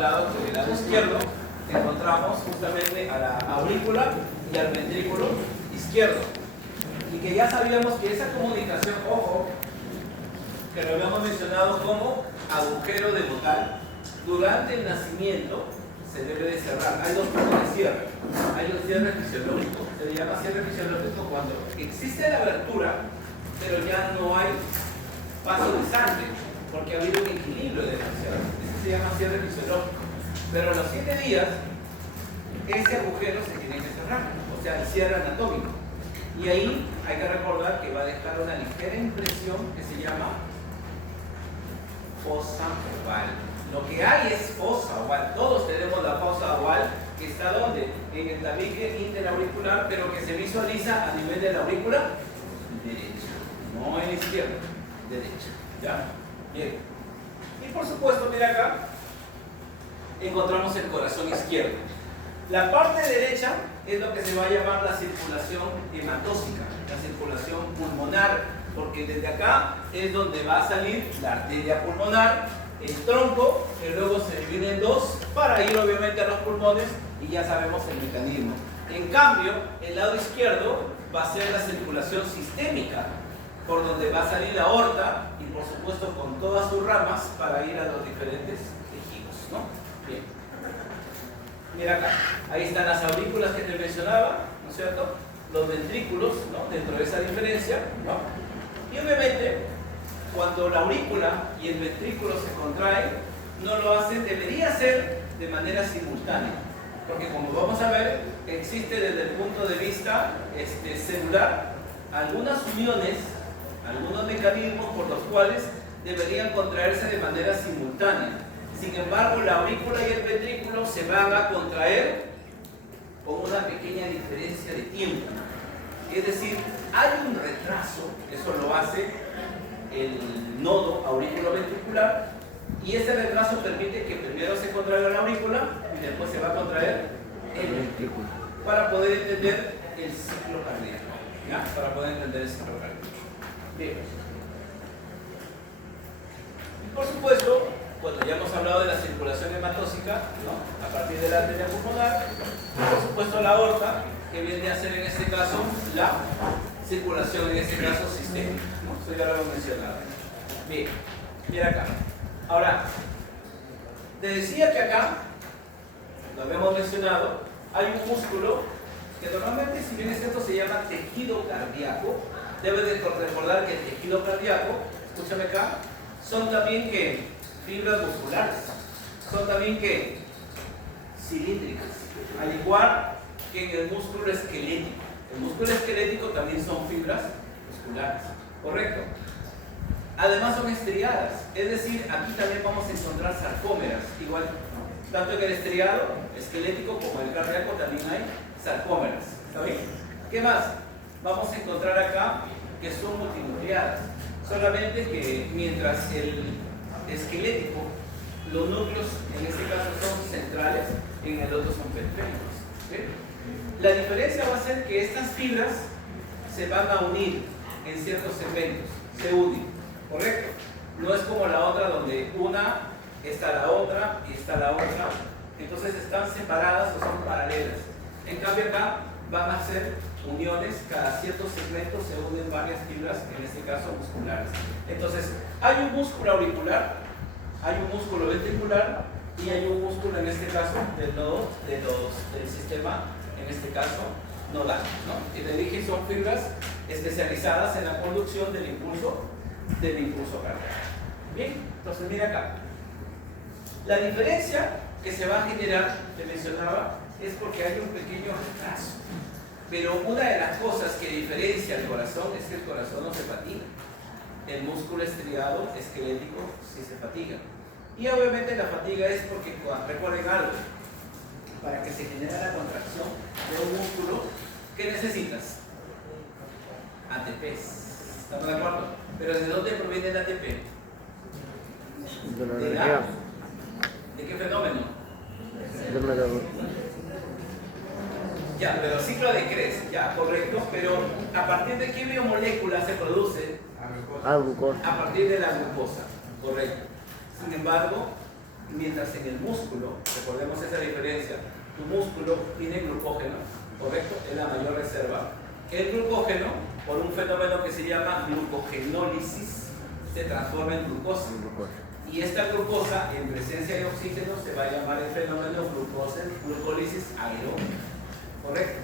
hablado que del lado izquierdo encontramos justamente a la aurícula y al ventrículo izquierdo. Y que ya sabíamos que esa comunicación, ojo, que lo habíamos mencionado como agujero de Botal, durante el nacimiento se debe de cerrar. Hay dos tipos de cierre. Hay un cierre fisiológico, se le llama cierre fisiológico cuando existe la abertura, pero ya no hay paso de sangre, porque ha habido un equilibrio de demasiado. Ese se llama cierre fisiológico. Pero a los 7 días, ese agujero se tiene que cerrar, o sea, el cierre anatómico. Y ahí hay que recordar que va a dejar una ligera impresión que se llama fosa oval. Lo que hay es fosa oval. Todos tenemos la fosa oval que está ¿dónde? En el tabique interauricular, pero que se visualiza a nivel de la aurícula derecha, no en la izquierda, derecha. ¿Ya? Bien. Y por supuesto, mira acá, encontramos el corazón izquierdo. La parte derecha es lo que se va a llamar la circulación hematóxica, la circulación pulmonar, porque desde acá es donde va a salir la arteria pulmonar, el tronco, que luego se divide en dos para ir obviamente a los pulmones y ya sabemos el mecanismo. En cambio, el lado izquierdo va a ser la circulación sistémica, por donde va a salir la aorta y por supuesto con todas sus ramas para ir a los diferentes tejidos, ¿no? Bien. Mira acá, ahí están las aurículas que te mencionaba, ¿no es cierto? Los ventrículos, ¿no? Dentro de esa diferencia, ¿no? Y obviamente, cuando la aurícula y el ventrículo se contraen, no lo hacen, debería ser de manera simultánea, porque como vamos a ver, existe desde el punto de vista celular algunas uniones, algunos mecanismos por los cuales deberían contraerse de manera simultánea. Sin embargo, la aurícula y el ventrículo se van a contraer con una pequeña diferencia de tiempo. Es decir, hay un retraso, eso lo hace el nodo auriculoventricular, y ese retraso permite que primero se contraiga la aurícula y después se va a contraer el ventrículo, para poder entender el ciclo cardíaco. ¿Ya? Para poder entender el ciclo cardíaco. Bien. Y por supuesto, bueno, ya hemos hablado de la circulación hematóxica, ¿no? A partir de la arteria pulmonar, y por supuesto la aorta, que viene a ser en este caso la circulación, en este caso sistémica, ¿no? Eso ya lo hemos mencionado. Bien, mira acá. Ahora, te decía que acá, lo habíamos mencionado, hay un músculo que normalmente, si bien es cierto, se llama tejido cardíaco. Debes de recordar que el tejido cardíaco, escúchame acá, son también que fibras musculares, son también que cilíndricas, al igual que en el músculo esquelético. El músculo esquelético también son fibras musculares, ¿correcto? Además son estriadas, es decir, aquí también vamos a encontrar sarcómeras, igual, tanto en el estriado esquelético como en el cardíaco también hay sarcómeras, ¿está bien? ¿Qué más? Vamos a encontrar acá que son multinucleadas, solamente que mientras el esquelético, los núcleos en este caso son centrales, en el otro son periféricos, ¿sí? La diferencia va a ser que estas fibras se van a unir en ciertos segmentos, se unen, ¿correcto? No es como la otra donde una está la otra y está la otra, entonces están separadas o son paralelas. En cambio acá van a ser uniones, cada ciertos segmentos se unen varias fibras, en este caso musculares. Entonces, hay un músculo auricular, hay un músculo ventricular y hay un músculo, en este caso, del nodo del sistema, en este caso, nodal, ¿no? Y te dije, son fibras especializadas en la conducción del impulso cardíaco. Bien, entonces mira acá. La diferencia que se va a generar, te mencionaba, es porque hay un pequeño retraso. Pero una de las cosas que diferencia el corazón es que el corazón no se fatiga. El músculo estriado, esquelético, sí se fatiga. Y obviamente la fatiga es porque, recuerden algo, para que se genere la contracción de un músculo, ¿qué necesitas? ATPs. ¿Estamos de acuerdo? Pero ¿de dónde proviene el ATP? ¿De qué fenómeno? Ya, pero ciclo de Krebs, ya, correcto, pero ¿a partir de qué biomolécula se produce? Glucosa. A partir de la glucosa, correcto. Sin embargo, Mientras en el músculo, recordemos esa diferencia, tu músculo tiene glucógeno, ¿correcto? Es la mayor reserva. El glucógeno, por un fenómeno que se llama glucogenólisis, se transforma en glucosa. Y esta glucosa, en presencia de oxígeno, se va a llamar el fenómeno glucólisis aeróbica, ¿correcto?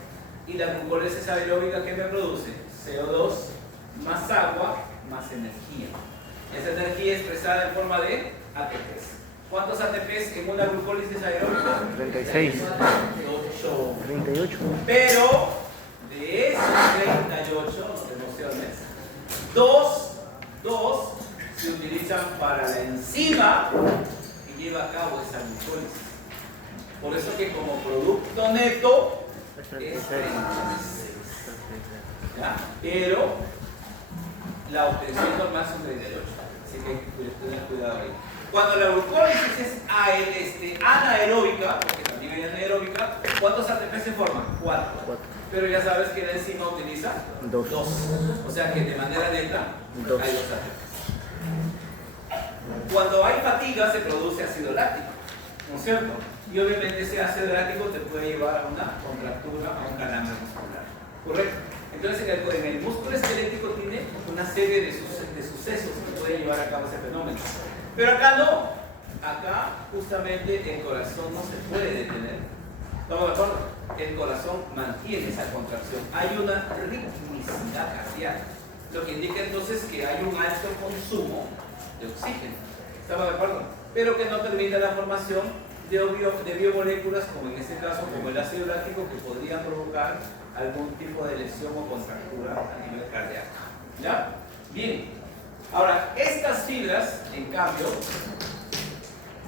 Y la glucólisis aeróbica, ¿qué me produce? CO2 más agua más energía. Esa energía expresada en forma de ATPs. ¿Cuántos ATPs en una glucólisis aeróbica? 36. 38. Pero de esos 38, no te emociones, dos se utilizan para la enzima que lleva a cabo esa glucólisis. Por eso que como producto neto es 36. ¿Ya? Pero la obtención normal son 38. Así que hay que tener cuidado ahí. Cuando la glucólisis es anaeróbica, porque también hay anaeróbica, ¿cuántos ATP se forman? 4. Pero ya sabes que la enzima utiliza 2. O sea que de manera neta hay 2 ATP. Cuando hay fatiga se produce ácido láctico, ¿no es cierto? Y obviamente ese ácido láctico te puede llevar a una contractura, a un calambre muscular. ¿Correcto? Entonces en el músculo esquelético tiene una serie de sucesos que pueden llevar a cabo ese fenómeno. Pero acá no. Acá justamente el corazón no se puede detener. ¿Estamos de acuerdo? El corazón mantiene esa contracción. Hay una ritmicidad cardíaca. Lo que indica entonces que hay un alto consumo de oxígeno. ¿Estamos de acuerdo? Pero que no permite la formación de biomoléculas, como en este caso, como el ácido láctico, que podrían provocar algún tipo de lesión o contractura a nivel cardíaco. ¿Ya? Bien. Ahora, estas fibras, en cambio,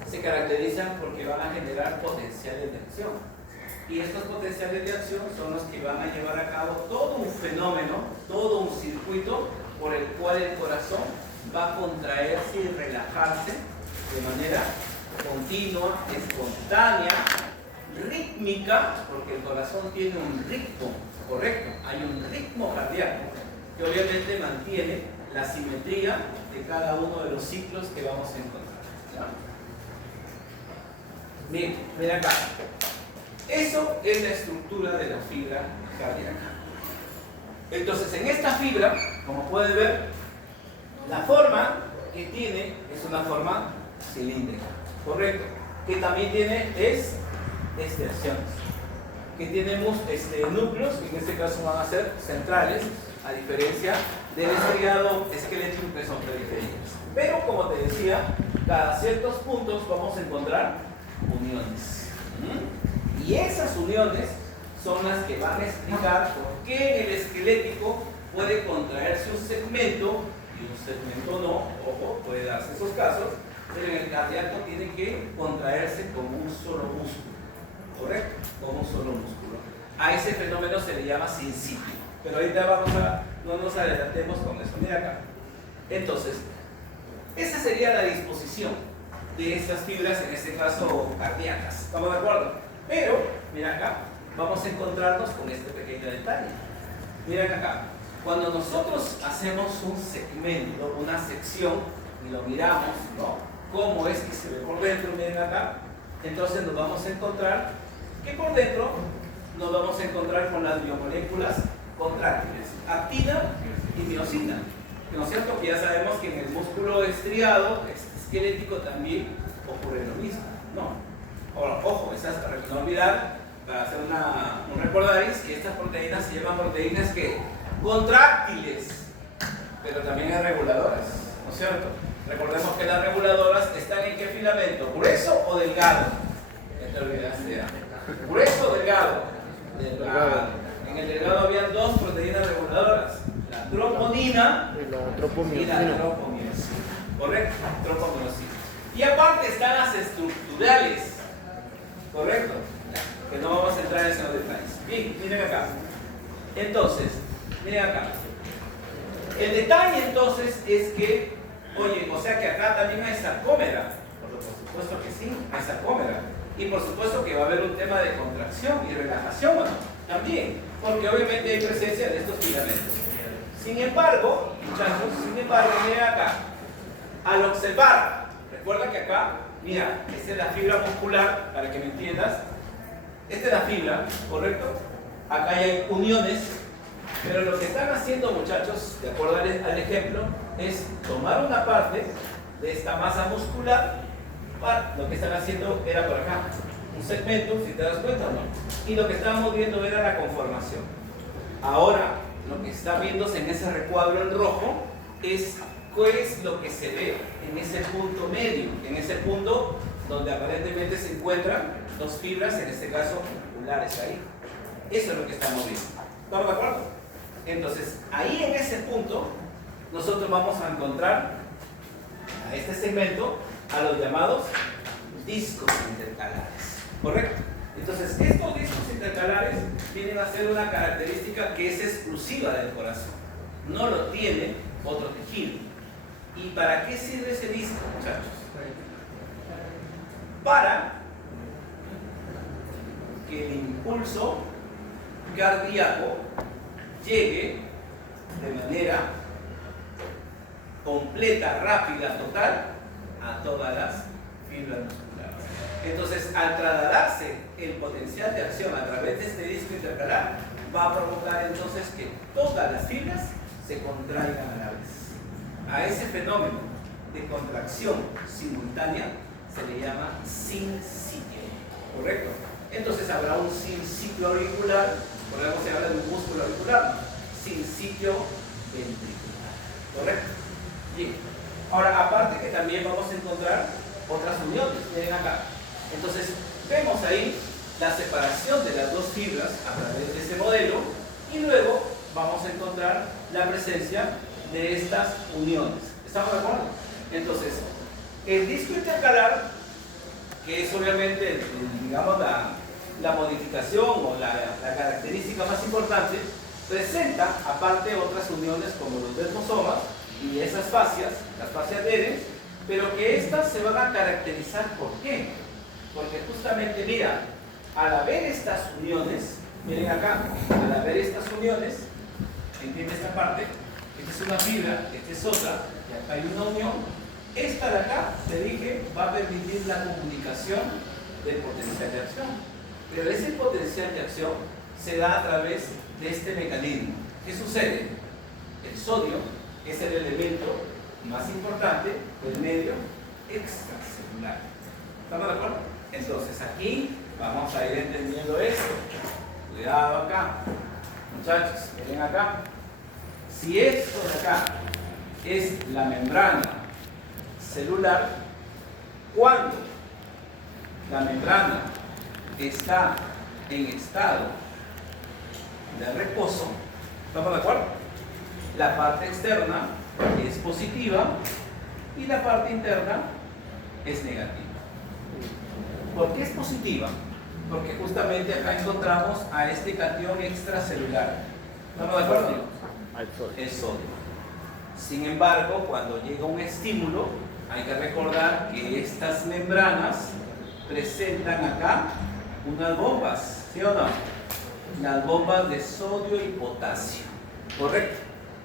se caracterizan porque van a generar potenciales de acción. Y estos potenciales de acción son los que van a llevar a cabo todo un fenómeno, todo un circuito por el cual el corazón va a contraerse y relajarse de manera continua, espontánea, rítmica, porque el corazón tiene un ritmo, ¿correcto? Hay un ritmo cardíaco que obviamente mantiene la simetría de cada uno de los ciclos que vamos a encontrar. ¿Ya? Bien, ven acá. Eso es la estructura de la fibra cardíaca. Entonces, en esta fibra, como pueden ver, la forma que tiene es una forma cilíndrica, ¿correcto? Que también tiene extensiones, que tenemos núcleos, que en este caso van a ser centrales, a diferencia del estriado esquelético que son periféricos. Pero como te decía, cada ciertos puntos vamos a encontrar uniones. Y esas uniones son las que van a explicar por qué en el esquelético puede contraerse un segmento y un segmento no, ojo, puede darse esos casos, pero en el cardíaco tiene que contraerse como un solo músculo, ¿correcto? Como un solo músculo. A ese fenómeno se le llama sincipio. Pero ahorita no nos adelantemos con eso. Mira acá. Entonces, esa sería la disposición de estas fibras, en este caso cardíacas. ¿Estamos de acuerdo? Pero, mira acá, vamos a encontrarnos con este pequeño detalle. Mira acá. Cuando nosotros hacemos un segmento, una sección, y lo miramos, ¿no? Cómo es que se ve por dentro, miren acá. Entonces nos vamos a encontrar que por dentro nos vamos a encontrar con las biomoléculas contráctiles, actina y miosina. ¿No es cierto? Que ya sabemos que en el músculo estriado esquelético también ocurre lo mismo, ¿no? Ahora, ojo, no olvidar, para hacer un recordaris, que estas proteínas se llaman proteínas que contráctiles, pero también hay reguladoras, ¿no es cierto? Recordemos que las reguladoras están en qué filamento, grueso o delgado. Ya te olvidaste, grueso o delgado. Delgado. En el delgado había dos proteínas reguladoras, la troponina y la tropomiosina. ¿Correcto? Tropomiosina. Y aparte están las estructurales, ¿correcto? Que no vamos a entrar en esos detalles. Bien, miren acá. Entonces, miren acá. El detalle entonces es que, oye, o sea que acá también hay sarcómera. Por supuesto que sí, hay sarcómera. Y por supuesto que va a haber un tema de contracción y relajación, ¿no? También, porque obviamente hay presencia de estos filamentos. Sin embargo, muchachos, miren acá. Al observar, recuerda que acá, Mira, esta es la fibra muscular, para que me entiendas. Esta es la fibra, ¿correcto? Acá hay uniones, pero lo que están haciendo, muchachos, de acuerdo al ejemplo, es tomar una parte de esta masa muscular. Lo que están haciendo era por acá, un segmento, si te das cuenta o no. Y lo que estábamos viendo era la conformación. Ahora, lo que está viéndose en ese recuadro en rojo es qué es lo que se ve en ese punto medio, en ese punto donde aparentemente se encuentran dos fibras, en este caso musculares ahí. Eso es lo que estamos viendo. ¿Estamos de acuerdo? Entonces, ahí en ese punto, nosotros vamos a encontrar a este segmento a los llamados discos intercalares. ¿Correcto? Entonces, estos discos intercalares vienen a ser una característica que es exclusiva del corazón. No lo tiene otro tejido. ¿Y para qué sirve ese disco, muchachos? Para que el impulso cardíaco llegue de manera completa, rápida, total a todas las fibras musculares. Entonces, al trasladarse el potencial de acción a través de este disco intercalar, va a provocar entonces que todas las fibras se contraigan a la vez. A ese fenómeno de contracción simultánea se le llama sinciclo, ¿correcto? Entonces habrá un sinciclo auricular, por ejemplo se habla de un músculo auricular, sinciclo ventricular, ¿correcto? Bien. Ahora, aparte que también vamos a encontrar otras uniones, miren acá. Entonces, vemos ahí la separación de las dos fibras a través de este modelo y luego vamos a encontrar la presencia de estas uniones. ¿Estamos de acuerdo? Entonces, el disco intercalar, que es obviamente, digamos, la modificación o la característica más importante, presenta aparte otras uniones como los desmosomas y esas fascias, las fascias Dehner, pero que estas se van a caracterizar ¿por qué? Porque justamente, mira, al haber estas uniones, miren acá, al haber estas uniones, entiende esta parte, esta es una fibra, esta es otra, y acá hay una unión, esta de acá, te dije, va a permitir la comunicación del potencial de acción. Pero ese potencial de acción se da a través de este mecanismo. ¿Qué sucede? El sodio es el elemento más importante del medio extracelular. ¿Estamos de acuerdo? Entonces aquí vamos a ir entendiendo esto. Cuidado acá. Muchachos, miren acá. Si esto de acá es la membrana celular, cuando la membrana está en estado de reposo, ¿estamos de acuerdo? La parte externa es positiva y la parte interna es negativa. ¿Por qué es positiva? Porque justamente acá encontramos a este catión extracelular. ¿Estamos de acuerdo? El sodio. Sin embargo, cuando llega un estímulo, hay que recordar que estas membranas presentan acá unas bombas, ¿sí o no? Las bombas de sodio y potasio, ¿correcto?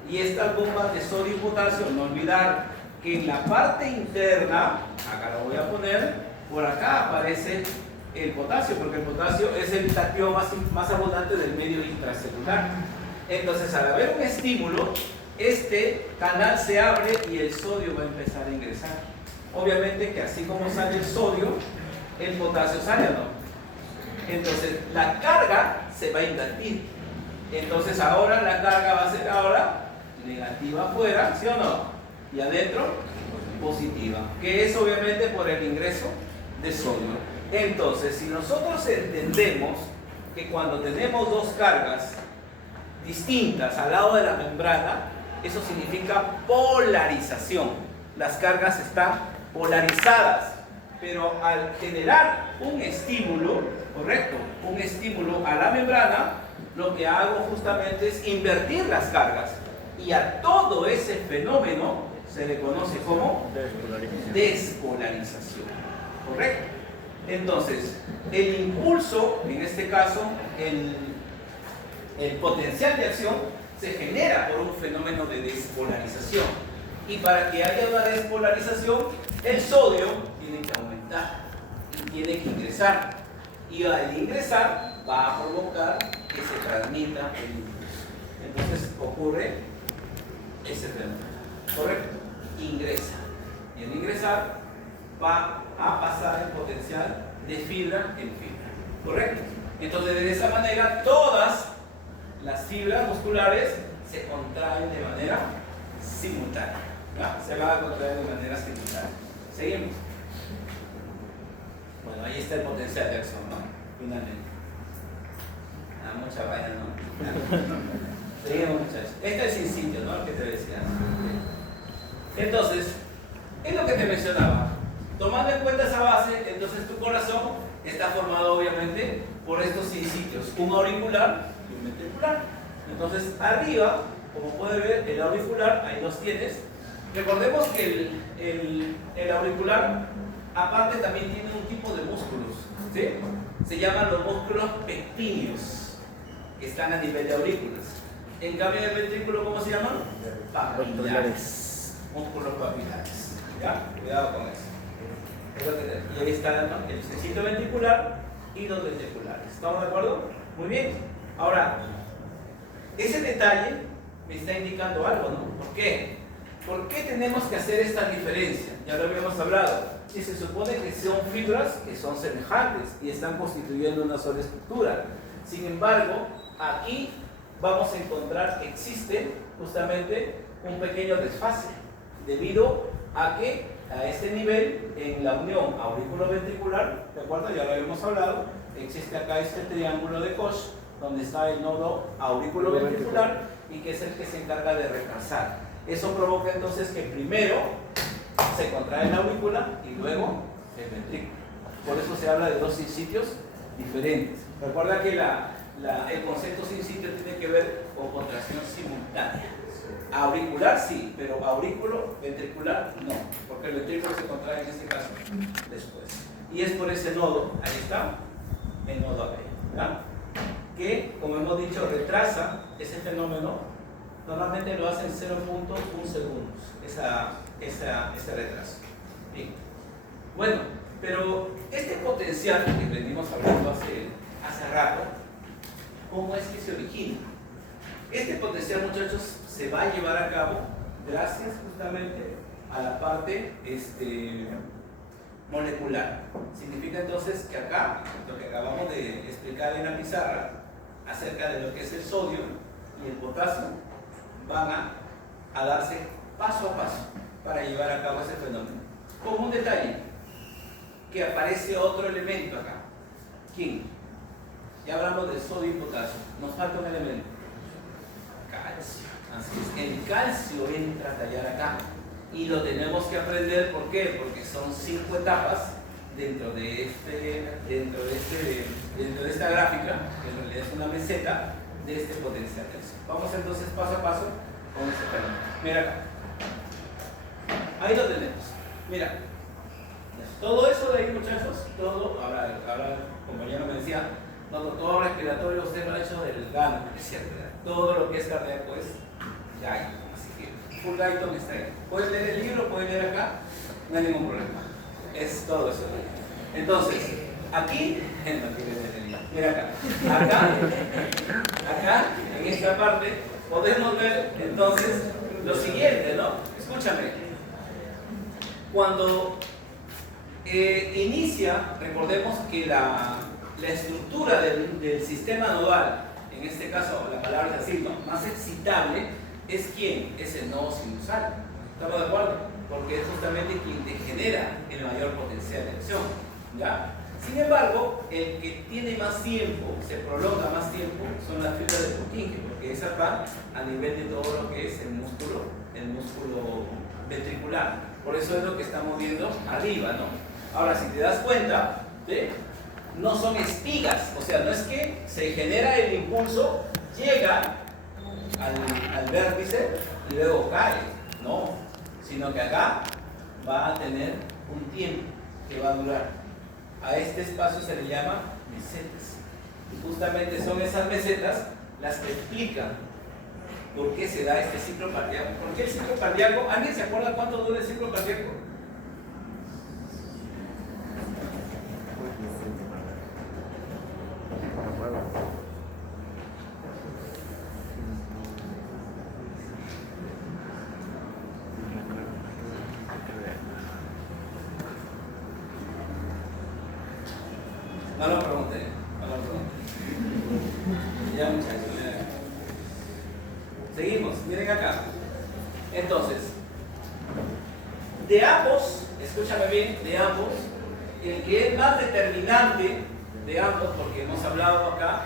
Y estas bombas de sodio y potasio, no olvidar que en la parte interna, acá lo voy a poner, por acá aparece el potasio, porque el potasio es el catión más abundante del medio intracelular. Entonces, al haber un estímulo, este canal se abre y el sodio va a empezar a ingresar. Obviamente que así como sale el sodio, el potasio sale, ¿no? Entonces la carga se va a invertir. Entonces ahora la carga va a ser ahora negativa afuera, ¿sí o no? Y adentro positiva, que es obviamente por el ingreso de sodio. Entonces, si nosotros entendemos que cuando tenemos dos cargas distintas al lado de la membrana, eso significa polarización. Las cargas están polarizadas, pero al generar un estímulo, correcto, un estímulo a la membrana, lo que hago justamente es invertir las cargas, y a todo ese fenómeno se le conoce como despolarización, correcto. Entonces, el impulso, en este caso, el potencial de acción se genera por un fenómeno de despolarización. Y para que haya una despolarización, el sodio tiene que aumentar y tiene que ingresar. Y al ingresar va a provocar que se transmita el impulso. Entonces ocurre ese fenómeno. ¿Correcto? Ingresa. Y al ingresar va a pasar el potencial de fibra en fibra. ¿Correcto? Entonces de esa manera todas las fibras musculares se contraen de manera simultánea. ¿Ya? Se van a contraer de manera simultánea. Seguimos. Bueno, ahí está el potencial de acción, ¿no? Finalmente. Mucha vaina, ¿no? Seguimos, muchachos. Este es el sitio, ¿no? El que te decía. Entonces, es lo que te mencionaba. Tomando en cuenta esa base, entonces tu corazón está formado obviamente por estos sitios, un auricular y un ventricular. Entonces, arriba, como puedes ver, el auricular, ahí los tienes. Recordemos que el auricular, aparte, también tiene un tipo de músculos, ¿sí? Se llaman los músculos pectíneos, que están a nivel de aurículas. En cambio, el ventrículo, ¿cómo se llaman? Papilares. Músculos papilares. ¿Ya? Cuidado con eso. Y ahí está el sitio ventricular y los ventriculares. ¿Estamos de acuerdo? Muy bien. Ahora, ese detalle me está indicando algo, ¿no? ¿Por qué? ¿Por qué tenemos que hacer esta diferencia? Ya lo habíamos hablado. Si se supone que son fibras que son semejantes y están constituyendo una sola estructura. Sin embargo, aquí vamos a encontrar que existe justamente un pequeño desfase debido a que a este nivel, en la unión auriculoventricular, ¿de acuerdo? Ya lo habíamos hablado, existe acá este triángulo de Koch, donde está el nodo auriculoventricular y que es el que se encarga de retrasar. Eso provoca entonces que primero se contrae la aurícula y luego el ventrículo. Por eso se habla de dos sitios diferentes. Recuerda que el concepto sinsitio tiene que ver con contracción simultánea. Auricular sí, pero aurículo ventricular no, porque el ventrículo se contrae en este caso después. Y es por ese nodo, ahí está, el nodo AB, ¿verdad? Que, como hemos dicho, retrasa ese fenómeno. Normalmente lo hacen 0.1 segundos, ese retraso. Bien. Bueno, pero este potencial que venimos hablando hace rato, ¿cómo es que se origina? Este potencial, muchachos, se va a llevar a cabo gracias justamente a la parte molecular. Significa entonces que acá, lo que acabamos de explicar en la pizarra, acerca de lo que es el sodio y el potasio, van a darse paso a paso para llevar a cabo ese fenómeno. Como un detalle, que aparece otro elemento acá. ¿Quién? Ya hablamos de sodio y potasio. Nos falta un elemento. Calcio. Así es. El calcio entra a tallar acá. Y lo tenemos que aprender, ¿por qué? Porque son 5 etapas dentro de esta gráfica, que en realidad es una meseta de este potencial. Vamos entonces paso a paso con este fenómeno. Mira acá. Ahí lo tenemos. Mira. Todo eso de ahí, muchachos, todo, ahora el compañero me decía, todo respiratorio usted lo ha hecho del GAN, es cierto, todo lo que es cardíaco es Guyton, así que full Guyton está ahí. Pueden leer el libro, pueden leer acá, no hay ningún problema. Es todo eso. Entonces, aquí, mira acá, en esta parte, podemos ver entonces lo siguiente, ¿no? Escúchame. Cuando inicia, recordemos que la estructura del sistema nodal, en este caso la palabra es así, ¿no? Más excitable, ¿es quién? Es el nodo sinusal. ¿Estamos de acuerdo? Porque es justamente quien te genera el mayor potencial de acción, ¿ya? Sin embargo, el que tiene más tiempo, se prolonga más tiempo, son las fibras de Purkinje, porque esas van a nivel de todo lo que es el músculo ventricular. Por eso es lo que estamos viendo arriba, ¿no? Ahora, si te das cuenta, ¿sí? No son espigas, o sea, no es que se genera el impulso, llega al vértice y luego cae, no, sino que acá va a tener un tiempo que va a durar. A este espacio se le llama mesetas. Y justamente son esas mesetas las que explican por qué se da este ciclo cardíaco. ¿Por qué el ciclo cardíaco? ¿Alguien se acuerda cuánto dura el ciclo cardíaco? No lo pregunté. Ya, muchachos. Seguimos, miren acá. Entonces, de ambos, escúchame bien, de ambos, el que es más determinante de ambos, porque hemos hablado acá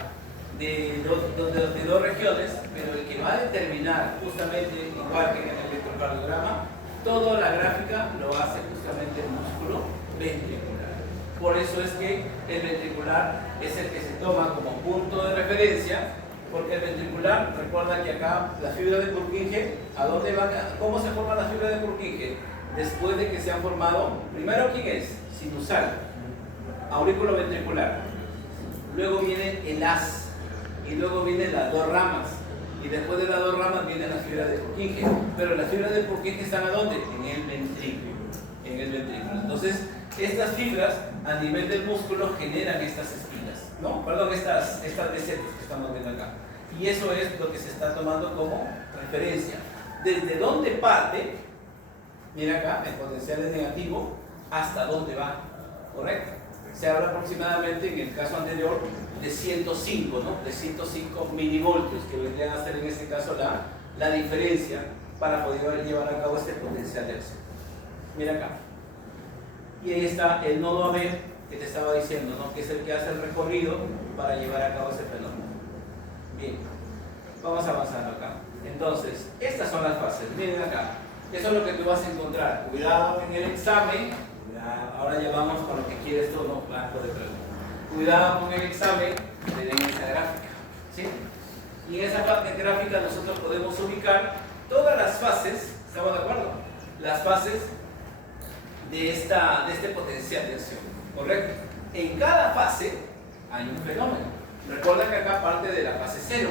de dos regiones, pero el que va a determinar justamente, igual que en el electrocardiograma, toda la gráfica lo hace justamente el músculo ventricular. Por eso es que el ventricular es el que se toma como punto de referencia, porque el ventricular, recuerda que acá la fibra de Purkinje, ¿a dónde va? ¿Cómo se forma la fibra de Purkinje? Después de que se han formado, primero, ¿quién es? Sinusal, aurículo ventricular, luego viene el haz, y luego vienen las dos ramas, y después de las dos ramas vienen las fibras de Purkinje. Pero las fibras de Purkinje están ¿a dónde? En el ventrículo. En el ventrículo. Entonces, estas fibras a nivel del músculo generan estas espinas, ¿no? Perdón, estas mesetas que estamos viendo acá. Y eso es lo que se está tomando como referencia. Desde dónde parte, mira acá, el potencial es negativo, hasta dónde va, ¿correcto? Se habla aproximadamente, en el caso anterior, de 105, ¿no? De 105 milivoltios, que vendrían a ser en este caso la diferencia para poder llevar a cabo este potencial de acción. Mira acá. Y ahí está el nodo AB que te estaba diciendo, ¿no? Que es el que hace el recorrido para llevar a cabo ese fenómeno. Bien, vamos avanzando acá. Entonces, estas son las fases. Miren acá. Eso es lo que tú vas a encontrar. Cuidado en el examen. Ahora ya vamos con lo que quieres tú, no blanco de pregunta. Cuidado con el examen, te den esa gráfica, ¿sí? Y en esa gráfica nosotros podemos ubicar todas las fases, ¿estamos de acuerdo? Las fases de este potencial de acción, ¿correcto? En cada fase hay un fenómeno. Recuerda que acá parte de la fase 0,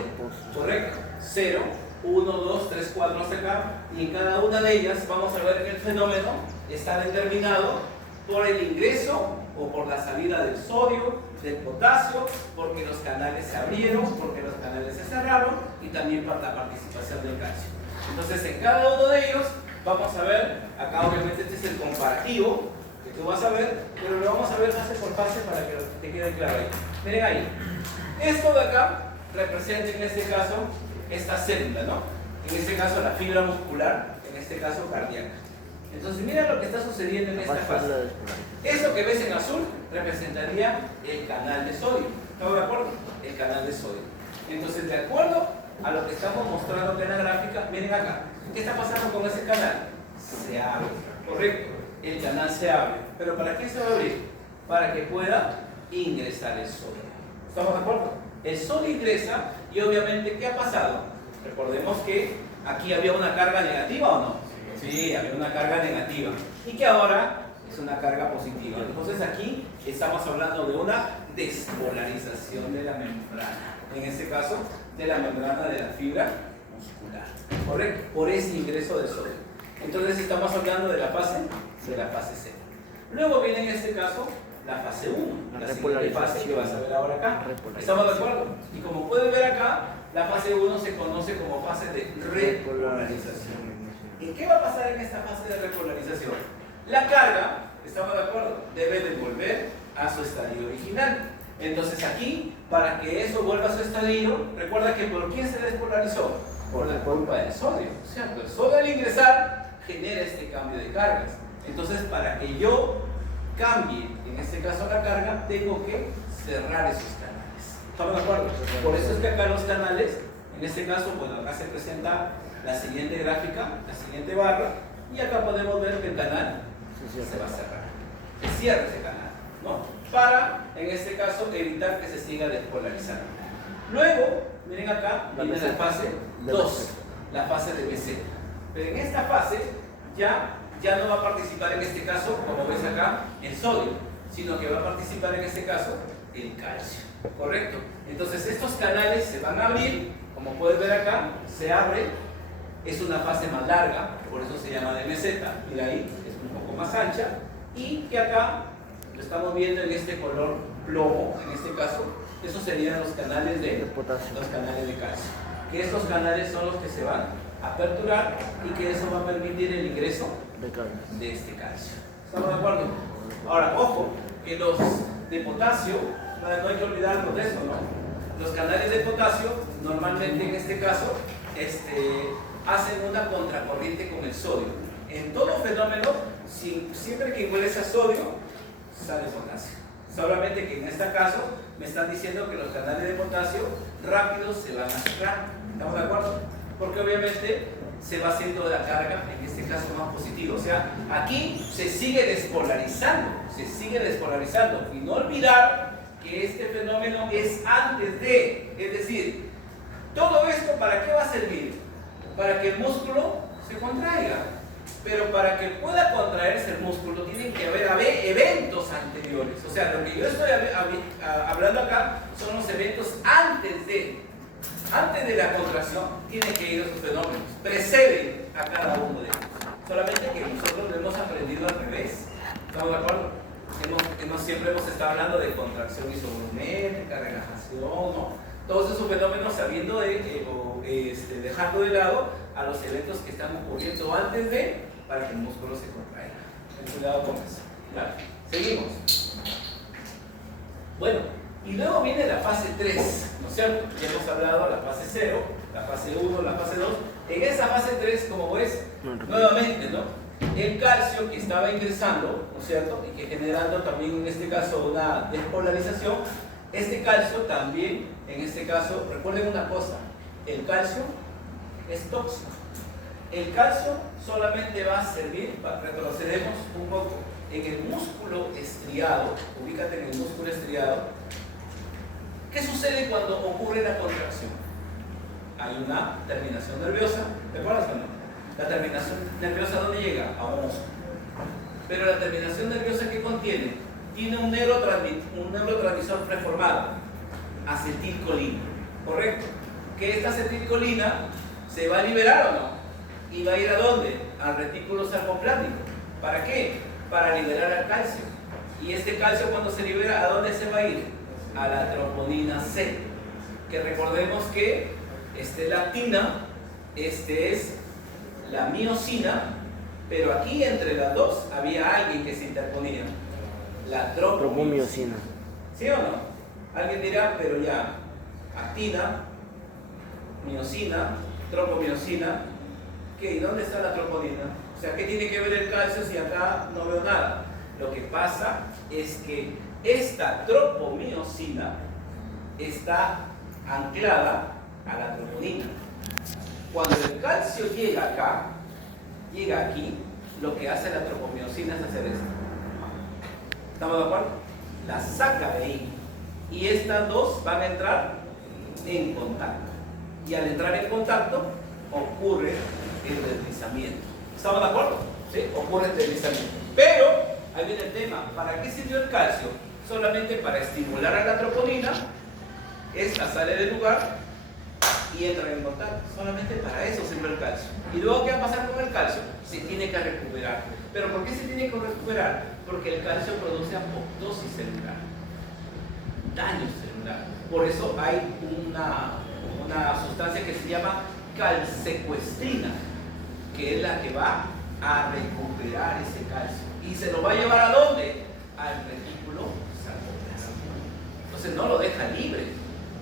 ¿correcto? 0, 1, 2, 3, 4 hasta acá, y en cada una de ellas vamos a ver que el fenómeno está determinado por el ingreso o por la salida del sodio, del potasio, porque los canales se abrieron, porque los canales se cerraron, y también por la participación del calcio. Entonces, en cada uno de ellos vamos a ver, acá obviamente este es el comparativo que tú vas a ver, pero lo vamos a ver fase por fase para que te quede claro ahí. Miren ahí, esto de acá representa en este caso esta célula, ¿no? En este caso la fibra muscular, en este caso cardíaca. Entonces mira lo que está sucediendo en esta fase. Eso que ves en azul representaría el canal de sodio. ¿Estamos de acuerdo? El canal de sodio. Entonces, de acuerdo a lo que estamos mostrando en la gráfica, miren acá. ¿Qué está pasando con ese canal? Se abre, ¿correcto? El canal se abre. ¿Pero para qué se va a abrir? Para que pueda ingresar el sodio. ¿Estamos de acuerdo? El sodio ingresa y obviamente, ¿qué ha pasado? Recordemos que aquí había una carga negativa, ¿o no? Sí, había una carga negativa y que ahora es una carga positiva. Entonces aquí estamos hablando de una despolarización de la membrana, en este caso de la membrana de la fibra muscular, ¿correcto? Por ese ingreso de sodio. Entonces estamos hablando de la fase 0. Luego viene en este caso la fase 1, la siguiente fase que vas a ver ahora acá. ¿Estamos de acuerdo? Y como pueden ver acá, la fase 1 se conoce como fase de repolarización. ¿Y qué va a pasar en esta fase de repolarización? La carga, ¿estamos de acuerdo?, debe de volver a su estadio original. Entonces aquí, para que eso vuelva a su estadio, recuerda que ¿por quién se despolarizó? Por la culpa del sodio, ¿cierto? El sodio al ingresar genera este cambio de cargas. Entonces, para que yo cambie, en este caso la carga, tengo que cerrar esos canales. ¿Estamos de acuerdo? Por eso es que acá los canales, en este caso, bueno, acá se presenta la siguiente gráfica, la siguiente barra, y acá podemos ver que el canal se va a cerrar. Se cierra ese canal, ¿no? Para, en este caso, evitar que se siga despolarizando. Luego, miren acá, viene la fase 2, la fase de meseta. Pero en esta fase ya no va a participar en este caso, como ves acá, el sodio, sino que va a participar en este caso el calcio, ¿correcto? Entonces estos canales se van a abrir, como puedes ver acá, se abre. Es una fase más larga, por eso se llama de meseta. Mira ahí, es un poco más ancha. Y que acá lo estamos viendo en este color plomo, en este caso. Esos serían los canales de potasio, los canales de calcio. Que estos canales son los que se van a aperturar y que eso va a permitir el ingreso de este calcio. ¿Estamos de acuerdo? Ahora, ojo, que los de potasio no hay que olvidarnos de eso, ¿no? Los canales de potasio, normalmente en este caso, hacen una contracorriente con el sodio. En todo fenómeno, siempre que ingresa sodio, sale potasio. Solamente que en este caso me están diciendo que los canales de potasio rápidos se van a cerrar. ¿Estamos de acuerdo? Porque obviamente se va haciendo la carga, en este caso más positiva. O sea, aquí se sigue despolarizando. Y no olvidar que este fenómeno es antes de. Es decir, todo esto ¿para qué va a servir? Para que el músculo se contraiga. Pero para que pueda contraerse el músculo tienen que haber eventos anteriores. O sea, lo que yo estoy hablando acá son los eventos antes de la contracción. Tienen que ir esos fenómenos, preceden a cada uno de ellos. Solamente que nosotros lo hemos aprendido al revés. ¿Estamos de acuerdo? Siempre hemos estado hablando de contracción isovolumétrica, relajación, ¿no? Todos esos fenómenos sabiendo dejando de lado a los eventos que están ocurriendo antes para que el músculo se contraiga. Ten cuidado con eso. ¿Vale? Seguimos. Bueno, y luego viene la fase 3, ¿no es cierto? Ya hemos hablado de la fase 0, la fase 1, la fase 2. En esa fase 3, como ves, nuevamente, ¿no? El calcio que estaba ingresando, ¿no es cierto? Y que generando también en este caso una despolarización. Este calcio también, en este caso, recuerden una cosa, el calcio es tóxico. El calcio solamente va a servir, retrocedemos un poco, en el músculo estriado, ubícate en el músculo estriado. ¿Qué sucede cuando ocurre la contracción? Hay una terminación nerviosa, ¿te acuerdas o no? La terminación nerviosa, ¿dónde llega? A un músculo. Pero la terminación nerviosa, ¿qué contiene? Tiene un neurotransmisor preformado, acetilcolina, ¿correcto? Que esta acetilcolina se va a liberar o no, y va a ir ¿a dónde? Al retículo sarcoplástico. ¿Para qué? Para liberar al calcio. Y este calcio, cuando se libera, ¿a dónde se va a ir? A la troponina C, que recordemos que la actina, es la miosina, pero aquí entre las dos había alguien que se interponía, la tropomiosina. ¿Sí o no? Alguien dirá, pero ya, actina, miosina, tropomiosina, ¿qué? ¿Y dónde está la troponina? O sea, ¿qué tiene que ver el calcio si acá no veo nada? Lo que pasa es que esta tropomiosina está anclada a la troponina. Cuando el calcio llega acá, llega aquí, lo que hace la tropomiosina es hacer esto. ¿Estamos de acuerdo? La saca de ahí. Y estas dos van a entrar en contacto. Y al entrar en contacto, ocurre el deslizamiento. ¿Estamos de acuerdo? ¿Sí? Ocurre el deslizamiento. Pero, ahí viene el tema. ¿Para qué sirvió el calcio? Solamente para estimular a la troponina. Esta sale del lugar y entra en contacto. Solamente para eso sirve el calcio. ¿Y luego qué va a pasar con el calcio? Se tiene que recuperar. ¿Pero por qué se tiene que recuperar? Porque el calcio produce apoptosis celular, daño celular. Por eso hay una sustancia que se llama calsecuestrina, que es la que va a recuperar ese calcio. ¿Y se lo va a llevar a dónde? Al retículo sarcoplástico. Entonces no lo deja libre,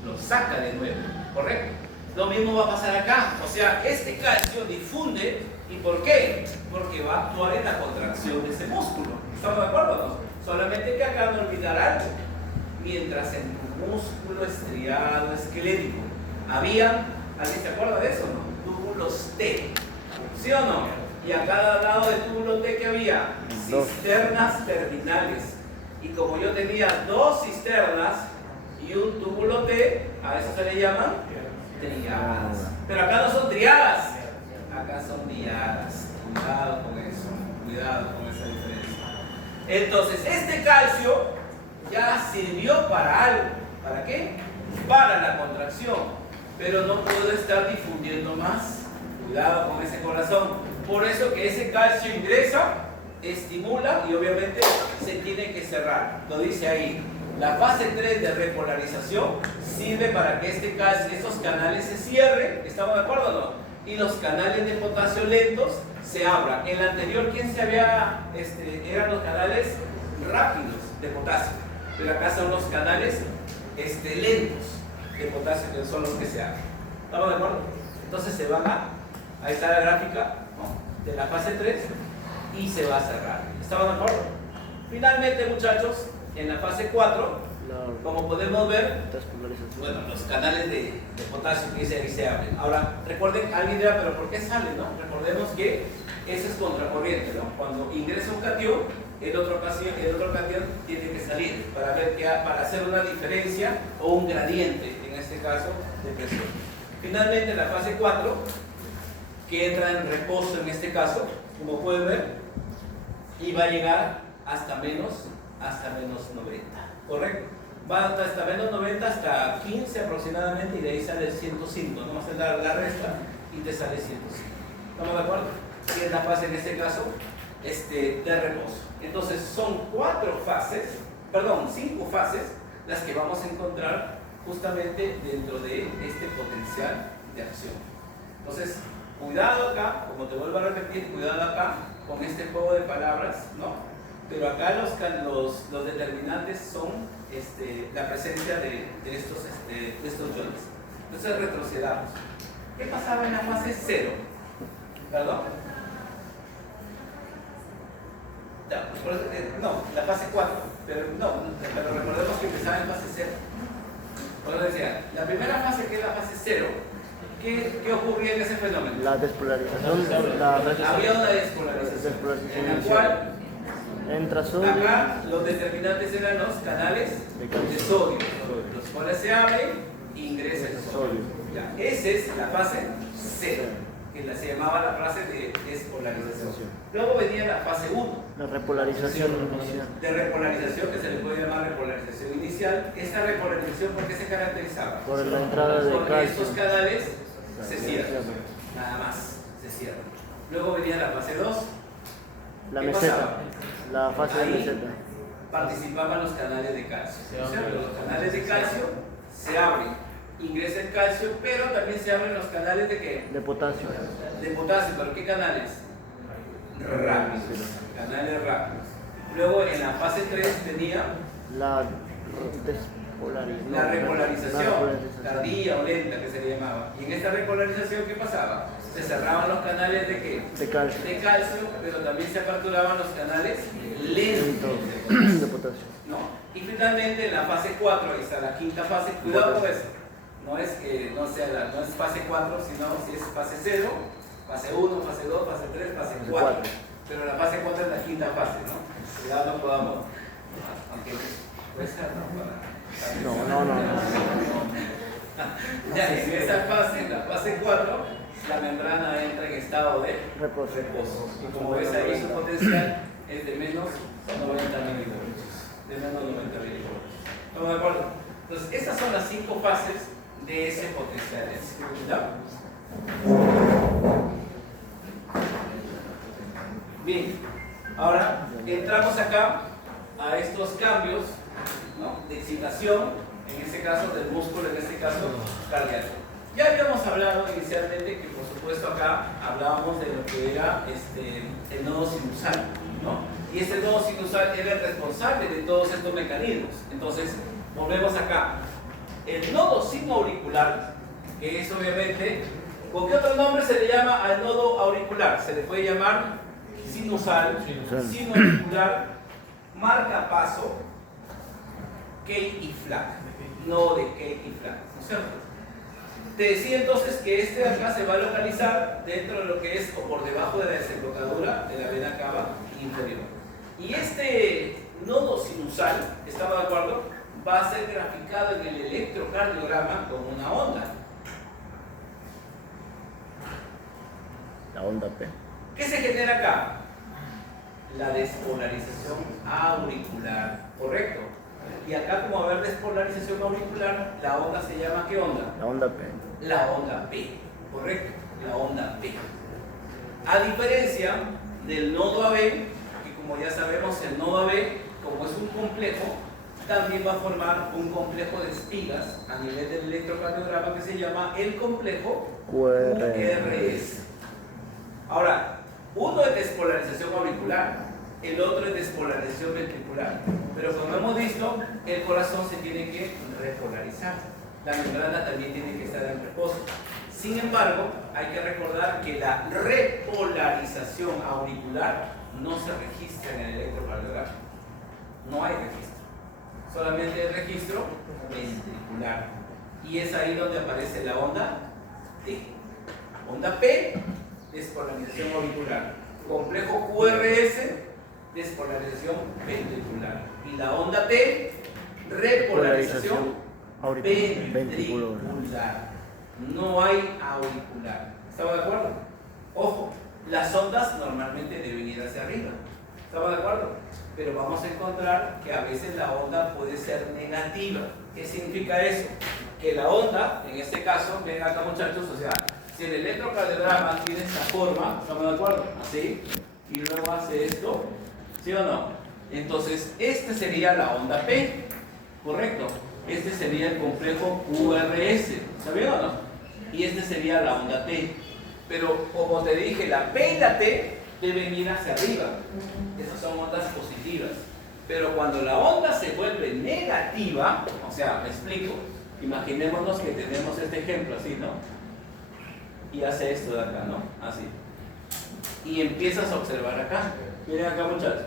lo saca de nuevo, ¿correcto? Lo mismo va a pasar acá. O sea, este calcio difunde. ¿Y por qué? Porque va a actuar en la contracción de ese músculo. ¿Estamos de acuerdo o no? Solamente que acá no olvidar algo. Mientras en tu músculo estriado esquelético había, ¿alguien se acuerda de eso o no? Túbulos T. ¿Sí o no? Y a cada lado del túbulo T que había cisternas terminales. Y como yo tenía dos cisternas y un túbulo T, a eso se le llaman triadas. Pero acá no son triadas, acá son diadas. Cuidado con eso, cuidado con esa diferencia. Entonces, este calcio ya sirvió para algo. ¿Para qué? Para la contracción. Pero no puedo estar difundiendo más. Cuidado con ese corazón. Por eso que ese calcio ingresa, estimula y obviamente se tiene que cerrar. Lo dice ahí. La fase 3 de repolarización sirve para que estos canales se cierren. ¿Estamos de acuerdo o no? Y los canales de potasio lentos se abran. En el anterior, ¿quién se había? Eran los canales rápidos de potasio. pero acá son los canales lentos de potasio, que son los que se abren. ¿Estamos de acuerdo? Entonces se van ahí está la gráfica, ¿no?, de la fase 3 y se va a cerrar. ¿Estamos de acuerdo? Finalmente, muchachos, en la fase 4, como podemos ver, bueno, los canales de potasio que dice ahí se abren. Ahora, recuerden, alguien dirá, pero ¿por qué sale, no? Recordemos que ese es contracorriente, ¿no? Cuando ingresa un catión, el otro catión tiene que salir para hacer una diferencia o un gradiente, en este caso, de presión. Finalmente, en la fase 4, que entra en reposo en este caso, como pueden ver, y va a llegar hasta menos 90, ¿correcto? Va hasta menos 90, hasta 15 aproximadamente, y de ahí sale el 105, ¿no? Vas a dar la resta y te sale 105. ¿Estamos de acuerdo? Y es la fase, en este caso, de reposo. Entonces son 5 fases las que vamos a encontrar justamente dentro de este potencial de acción. Entonces, cuidado acá, como te vuelvo a repetir, cuidado acá con este juego de palabras, ¿no? Pero acá los determinantes son la presencia de estos iones. Entonces retrocedamos. ¿Qué pasaba en la fase 0? ¿Perdón? No, la fase 4. Pero recordemos que empezaba en fase 0. Bueno, decía, la primera fase, que es la fase 0, ¿qué ocurría en ese fenómeno? La despolarización. Había una despolarización en la cual entra sodio. Acá los determinantes eran los canales de sodio, los cuales se abren e ingresa el sodio. Ya, esa es la fase 0, que se llamaba la fase de despolarización. Luego venía la fase 1. La repolarización inicial. De repolarización, que se le puede llamar repolarización inicial. Esta repolarización, ¿por qué se caracterizaba? Por la entrada de porque calcio. estos canales se cierran, nada más, se cierran. Luego venía la fase 2. La ¿Qué meseta. pasaba? La fase de Ahí meseta. participaban los canales de calcio. ¿Cierto? Los canales de calcio se abren, ingresa el calcio, pero también se abren los canales de ¿qué? De potasio. De potasio. ¿Pero qué canales? Rápidos. Canales rápidos. Luego en la fase 3 tenía La repolarización tardía o lenta, que se le llamaba. Y en esta repolarización, ¿qué pasaba? Se cerraban los canales de ¿qué? De calcio. De calcio, pero también se aperturaban los canales lentos De potasio. ¿no? Y finalmente en la fase 4, ahí está la quinta fase, cuidado con eso. No es que no es fase 4, sino si es fase 0, fase 1, fase 2, fase 3, fase 4. Pero la fase 4 es la quinta fase, ¿no? Cuidado, no podamos. Aunque puede ser, ¿no? No. Ya, en esa fase, la fase 4, la membrana entra en estado de Reposo. Y como ves ahí, su potencial es de menos 90 milivoltios. De menos 90 milivoltios. ¿Estamos de acuerdo? Entonces, estas son las 5 fases de ese potencial. ¿Ya? Bien, ahora entramos acá a estos cambios, ¿no?, de excitación, en este caso del músculo, en este caso cardíaco. Ya habíamos hablado inicialmente que, por supuesto, acá hablábamos de lo que era el nodo sinusal, ¿no? Y este nodo sinusal era el responsable de todos estos mecanismos. Entonces, volvemos acá. El nodo sinoauricular, que es obviamente, ¿con qué otro nombre se le llama al nodo auricular? Se le puede llamar sinusal, sinoauricular, marcapaso, Kate y Flack, nodo de Kate y Flack, ¿no es cierto? Te decía entonces que este de acá se va a localizar dentro de lo que es o por debajo de la desembocadura de la vena cava inferior. Y este nodo sinusal, ¿estamos de acuerdo?, va a ser graficado en el electrocardiograma como una onda. La onda P. ¿Qué se genera acá? La despolarización auricular, ¿correcto? Y acá, como va a haber despolarización auricular, la onda se llama ¿qué onda? La onda P. La onda P, ¿correcto? La onda P. A diferencia del nodo AB, que como ya sabemos, el nodo AB, como es un complejo, también va a formar un complejo de espigas a nivel del electrocardiograma que se llama el complejo QRS. Ahora, uno es despolarización auricular, el otro es despolarización ventricular. Pero como hemos visto, el corazón se tiene que repolarizar. La membrana también tiene que estar en reposo. Sin embargo, hay que recordar que la repolarización auricular no se registra en el electrocardiograma. No hay registro. Solamente el registro ventricular. Y es ahí donde aparece la onda T. Onda P, despolarización auricular. Complejo QRS, despolarización ventricular. Y la onda T, repolarización ventricular. No hay auricular. ¿Estamos de acuerdo? Ojo, las ondas normalmente deben ir hacia arriba. ¿Estamos de acuerdo? Pero vamos a encontrar que a veces la onda puede ser negativa. ¿Qué significa eso? Que la onda, en este caso, ven acá muchachos, o sea, si el electrocardiograma tiene esta forma, ¿estamos de acuerdo? Así, y luego hace esto, ¿sí o no? Entonces, esta sería la onda P, ¿correcto? Este sería el complejo QRS, ¿sabían o no? Y este sería la onda T. Pero como te dije, la P y la T deben ir hacia arriba. Esas son ondas positivas. Pero cuando la onda se vuelve negativa, o sea, me explico, imaginémonos que tenemos este ejemplo así, ¿no? Y hace esto de acá, ¿no? Así. Y empiezas a observar acá. Miren acá, muchachos.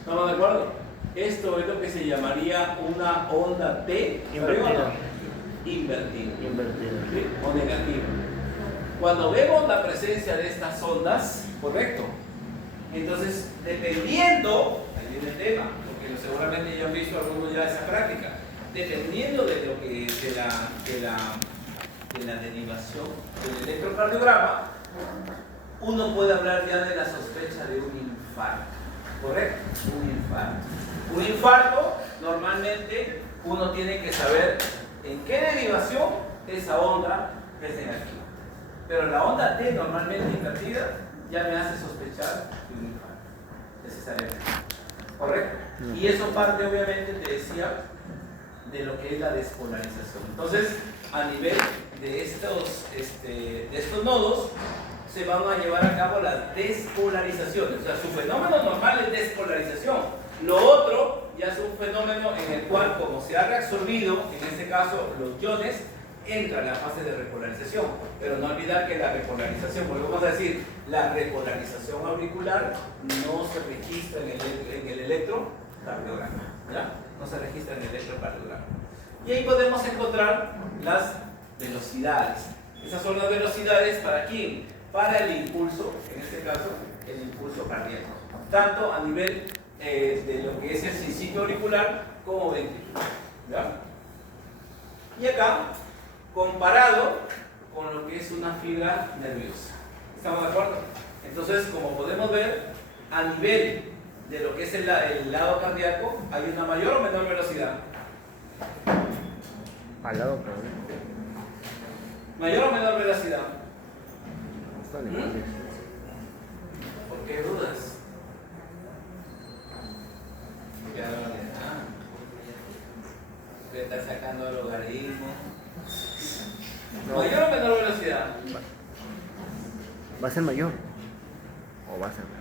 ¿Estamos de acuerdo? Esto es lo que se llamaría una onda T invertida. Invertida. ¿Sí? O negativa. Cuando vemos la presencia de estas ondas, correcto. Entonces, dependiendo, ahí viene el tema, porque seguramente ya han visto algunos ya esa práctica, dependiendo de lo que de la derivación del electrocardiograma, uno puede hablar ya de la sospecha de un infarto. ¿Correcto? Un infarto. Un infarto, normalmente uno tiene que saber en qué derivación esa onda es negativa. Pero la onda T normalmente invertida ya me hace sospechar de un infarto, necesariamente. ¿Correcto? Y eso parte, obviamente, te decía, de lo que es la despolarización. Entonces, a nivel de estos nodos, se van a llevar a cabo las despolarizaciones. O sea, su fenómeno normal es despolarización. Lo otro ya es un fenómeno en el cual, como se ha reabsorbido, en este caso los iones, entra en la fase de repolarización. Pero no olvidar que la repolarización, volvemos a decir, la repolarización auricular no se registra en el electrocardiograma. ¿Ya? No se registra en el electrocardiograma. Y ahí podemos encontrar las velocidades. Esas son las velocidades para quién? Para el impulso, en este caso, el impulso cardíaco. Tanto a nivel de lo que es el sincito auricular como ventricular. ¿Ya? Y acá, comparado con lo que es una fibra nerviosa. ¿Estamos de acuerdo? Entonces, como podemos ver, a nivel de lo que es el lado cardíaco, hay una mayor o menor velocidad. Al lado, pero ¿Mayor o menor velocidad? están iguales. ¿Por qué dudas? ¿Qué está sacando el logaritmo? No. ¿Mayor o menor velocidad? ¿Va a ser mayor? ¿O va a ser menor?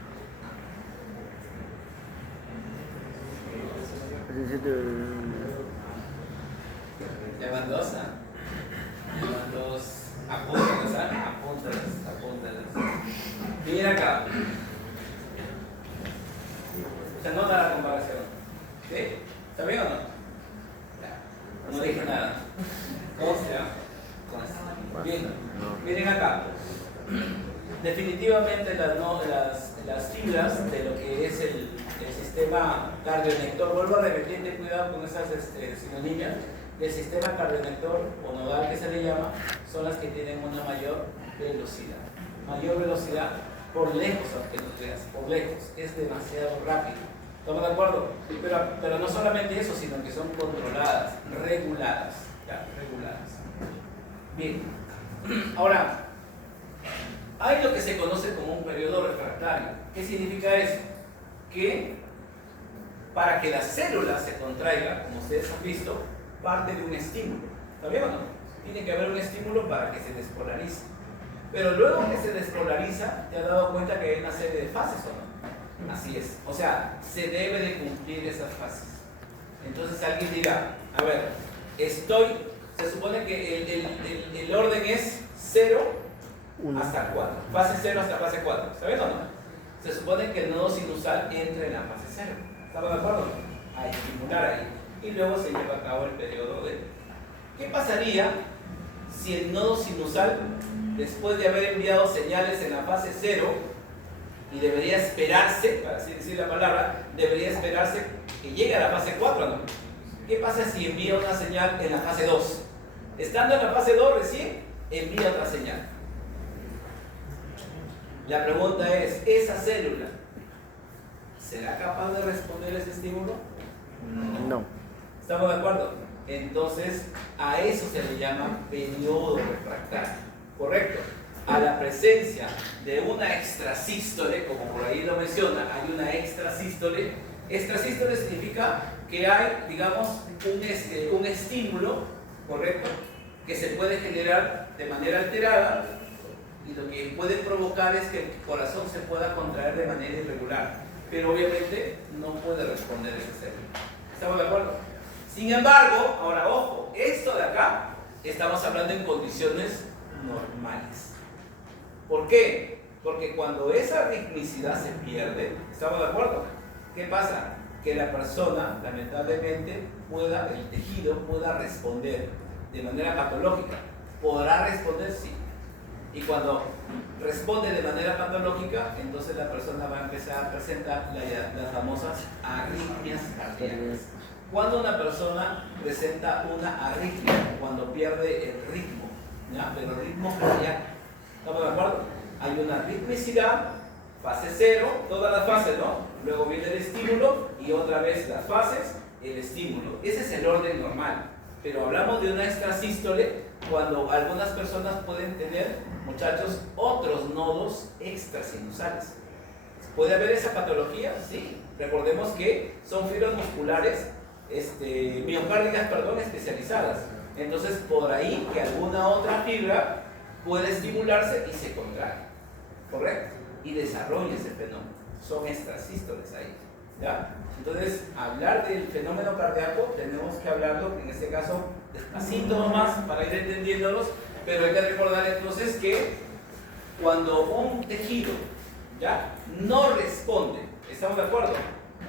Llevan dos, ¿ah? Llevan dos. Apúntalas, ¿ah? Apúntalas. Mira acá. Se nota la comparación. ¿Sí? ¿Está bien o no? No dije nada. Conste, ¿ah? Conste. Bien. Miren acá. Definitivamente las fibras de lo que es el sistema cardionector, vuelvo a repetir, ten cuidado con esas sinonimias, del sistema cardionector o nodal que se le llama, son las que tienen una mayor velocidad. Mayor velocidad por lejos, aunque no creas, por lejos, es demasiado rápido. ¿Estamos de acuerdo? Pero no solamente eso, sino que son controladas, reguladas. ¿Ya? Reguladas. Bien. Ahora, hay lo que se conoce como un periodo refractario. ¿Qué significa eso? Que para que la célula se contraiga, como ustedes han visto, parte de un estímulo. ¿Está bien o no? Tiene que haber un estímulo para que se despolarice. Pero luego que se despolariza, te has dado cuenta que hay una serie de fases, ¿o no? Así es. O sea, se debe de cumplir esas fases. Entonces alguien dirá, a ver, se supone que el orden es 0 hasta 4. Fase 0 hasta fase 4. ¿Saben o no? Se supone que el nodo sinusal entre en la fase 0. ¿Estamos de acuerdo? A estimular ahí. Y luego se lleva a cabo el periodo de... ¿Qué pasaría si el nodo sinusal, después de haber enviado señales en la fase 0, y debería esperarse, para así decir la palabra, debería esperarse que llegue a la fase 4, ¿no? ¿Qué pasa si envía una señal en la fase 2? Estando en la fase 2 recién, envía otra señal. La pregunta es, ¿esa célula será capaz de responder ese estímulo? No. ¿Estamos de acuerdo? Entonces, a eso se le llama periodo refractario. ¿Correcto? A la presencia de una extrasístole, como por ahí lo menciona, hay una extrasístole. Extrasístole significa que hay, digamos, un estímulo, ¿correcto?, que se puede generar de manera alterada, y lo que puede provocar es que el corazón se pueda contraer de manera irregular, pero obviamente no puede responder ese célula. ¿Estamos de acuerdo? Sin embargo, ahora ojo, esto de acá estamos hablando en condiciones normales. ¿Por qué? Porque cuando esa ritmicidad se pierde, ¿estamos de acuerdo? ¿Qué pasa? Que la persona, lamentablemente, el tejido pueda responder de manera patológica. ¿Podrá responder? Sí. Y cuando responde de manera patológica, entonces la persona va a empezar a presentar las famosas arritmias cardíacas. Cuando una persona presenta una arritmia, cuando pierde el ritmo, ¿ya? Pero el ritmo cardíaco. ¿Estamos de acuerdo? Hay una ritmicidad, fase 0, todas las fases, ¿no? Luego viene el estímulo y otra vez las fases, el estímulo. Ese es el orden normal. Pero hablamos de una extrasístole cuando algunas personas pueden tener, muchachos, otros nodos extrasinusales. ¿Puede haber esa patología? Sí. Recordemos que son fibras musculares, miocárdicas, especializadas. Entonces, por ahí que alguna otra fibra puede estimularse y se contrae, ¿correcto? Y desarrolla ese fenómeno. Son extrasístoles ahí, ¿ya? Entonces, hablar del fenómeno cardíaco tenemos que hablarlo, en este caso, despacito nomás para ir entendiéndolos, pero hay que recordar entonces que cuando un tejido, ¿ya?, no responde, ¿estamos de acuerdo?,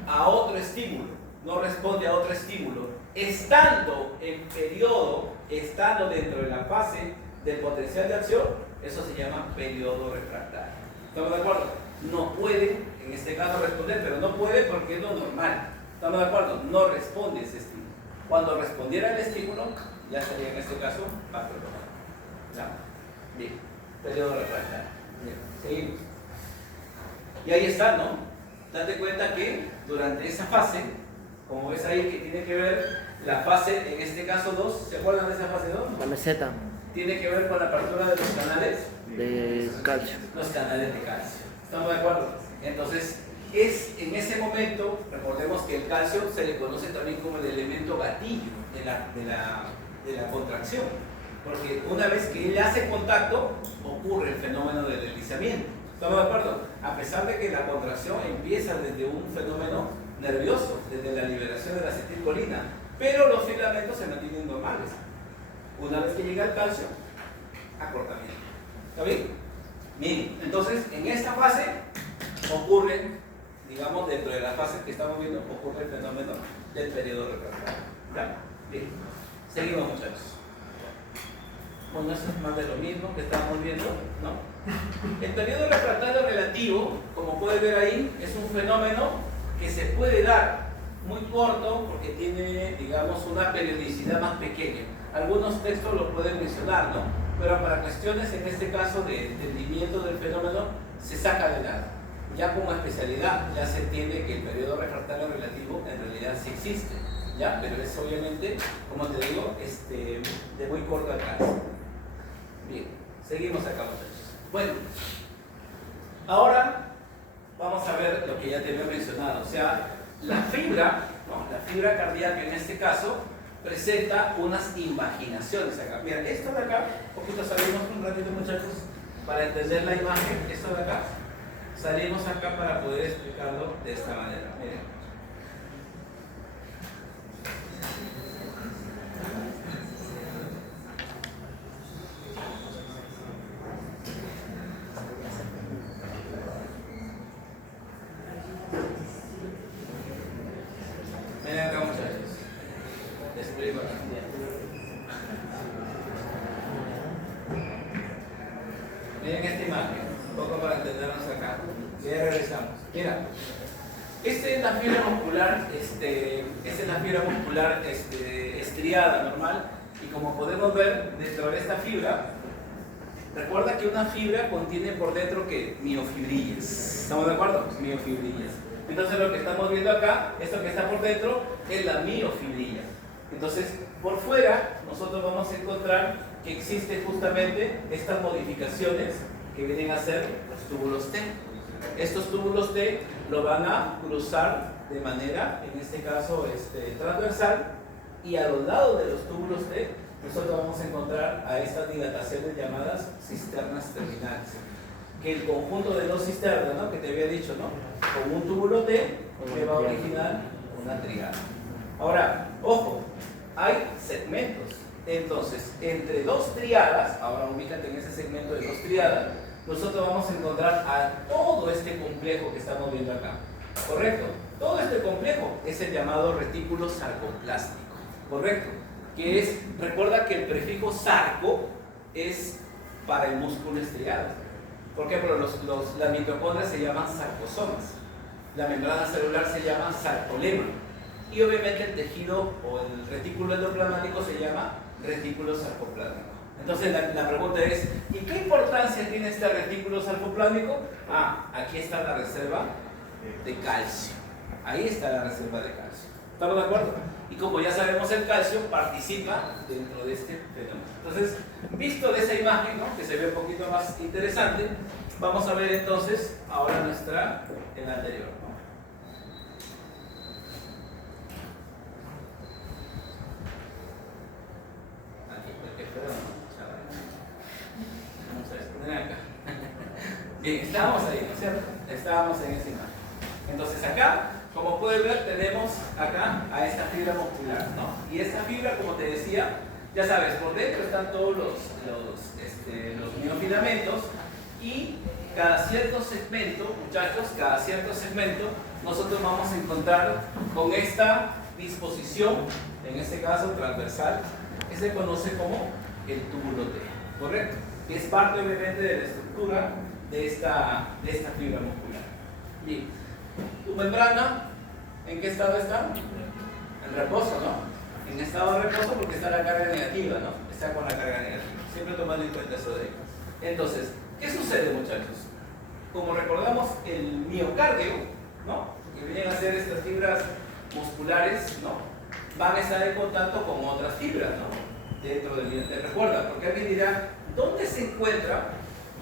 a otro estímulo, no responde a otro estímulo, estando en periodo, estando dentro de la fase del potencial de acción, eso se llama periodo refractario. ¿Estamos de acuerdo? No puede, en este caso, responder, pero no puede porque es lo normal. ¿Estamos de acuerdo? No responde ese estímulo. Cuando respondiera el estímulo, ya sería en este caso patológico. ¿Ya? Bien, periodo refractario. Bien, seguimos. Y ahí está, ¿no? Date cuenta que durante esa fase, como ves ahí que tiene que ver la fase, en este caso 2, ¿se acuerdan de esa fase 2? La meseta Tiene que ver con la apertura de los canales de calcio. Los canales de calcio. ¿Estamos de acuerdo? Entonces, es en ese momento, recordemos que el calcio se le conoce también como el elemento gatillo de la contracción. Porque una vez que él hace contacto, ocurre el fenómeno del deslizamiento. ¿Estamos de acuerdo? A pesar de que la contracción empieza desde un fenómeno nervioso, desde la liberación de la acetilcolina, pero los filamentos se mantienen normales. Una vez que llega el calcio, acortamiento. ¿Está bien? Bien, entonces en esta fase ocurre, digamos, dentro de la fase que estamos viendo, ocurre el fenómeno del periodo refractario. ¿Ya? Bien, seguimos, muchachos. Bueno, eso es más de lo mismo que estábamos viendo, ¿no? El periodo refractario relativo, como puedes ver ahí, es un fenómeno que se puede dar muy corto porque tiene, digamos, una periodicidad más pequeña. Algunos textos lo pueden mencionar, ¿no? Pero para cuestiones, en este caso, de entendimiento del fenómeno, se saca de lado. Ya como especialidad, ya se entiende que el periodo refractario relativo en realidad sí existe, ¿ya? Pero es obviamente, como te digo, de muy corto alcance. Bien, seguimos acá, muchachos. Bueno, ahora vamos a ver lo que ya te había mencionado. O sea, la fibra, ¿no?, la fibra cardíaca en este caso, presenta unas invaginaciones acá. Mira, esto de acá, un poquito salimos un ratito, muchachos, para entender la imagen. Esto de acá salimos acá para poder explicarlo de esta manera. Miren. Miren acá, muchachos. Les explico acá. Miren esta imagen, un poco para entendernos acá. Ya regresamos. Mira, esta es la fibra muscular, estriada normal, y como podemos ver dentro de esta fibra, recuerda que una fibra contiene por dentro que miofibrillas. ¿Estamos de acuerdo? Miofibrillas. Entonces lo que estamos viendo acá, esto que está por dentro, es la miofibrilla. Entonces, por fuera, nosotros vamos a encontrar que existen justamente estas modificaciones que vienen a ser los túbulos T. Estos túbulos T lo van a cruzar de manera, en este caso, transversal, y a los lados de los túbulos T, nosotros vamos a encontrar a estas dilataciones llamadas cisternas terminales. Que el conjunto de dos cisternas, ¿no?, que te había dicho, ¿no?, con un túbulo T, que va a originar una triada. Ahora, ojo, hay segmentos. Entonces, entre dos triadas, ahora ubícate en ese segmento de dos triadas, nosotros vamos a encontrar a todo este complejo que estamos viendo acá. ¿Correcto? Todo este complejo es el llamado retículo sarcoplástico. ¿Correcto? Que es, recuerda que el prefijo sarco es para el músculo estriado. ¿Por qué? Porque las mitocondrias se llaman sarcosomas. La membrana celular se llama sarcolema. Y obviamente el tejido o el retículo endoplasmático se llama retículo sarcoplásmico. Entonces la pregunta es, ¿y qué importancia tiene este retículo sarcoplásmico? Aquí está la reserva de calcio. Ahí está la reserva de calcio. ¿Estamos de acuerdo? Y como ya sabemos, el calcio participa dentro de este fenómeno. Entonces, visto de esa imagen, ¿no?, que se ve un poquito más interesante, vamos a ver entonces ahora el anterior, ¿no? Vamos a exponer acá. Bien, estábamos ahí, ¿no es cierto? Estábamos en esa imagen. Entonces acá, como pueden ver, tenemos acá a esta fibra muscular, ¿no? Y esta fibra, como te decía, ya sabes, por dentro están todos los miofilamentos, y cada cierto segmento, muchachos, cada cierto segmento, nosotros vamos a encontrar con esta disposición, en este caso transversal, que se conoce como el túbulo T, ¿correcto? Que es parte obviamente de la estructura de esta fibra muscular. Bien, tu membrana, ¿en qué estado está? En reposo, ¿no? En estado de reposo porque está la carga negativa, ¿no? Está con la carga negativa. Siempre tomando en cuenta eso de ahí. Entonces, ¿qué sucede, muchachos? Como recordamos, el miocardio, ¿no?, que vienen a ser estas fibras musculares, ¿no?, van a estar en contacto con otras fibras, ¿no?, dentro del diente. Recuerda, porque alguien dirá, ¿dónde se encuentra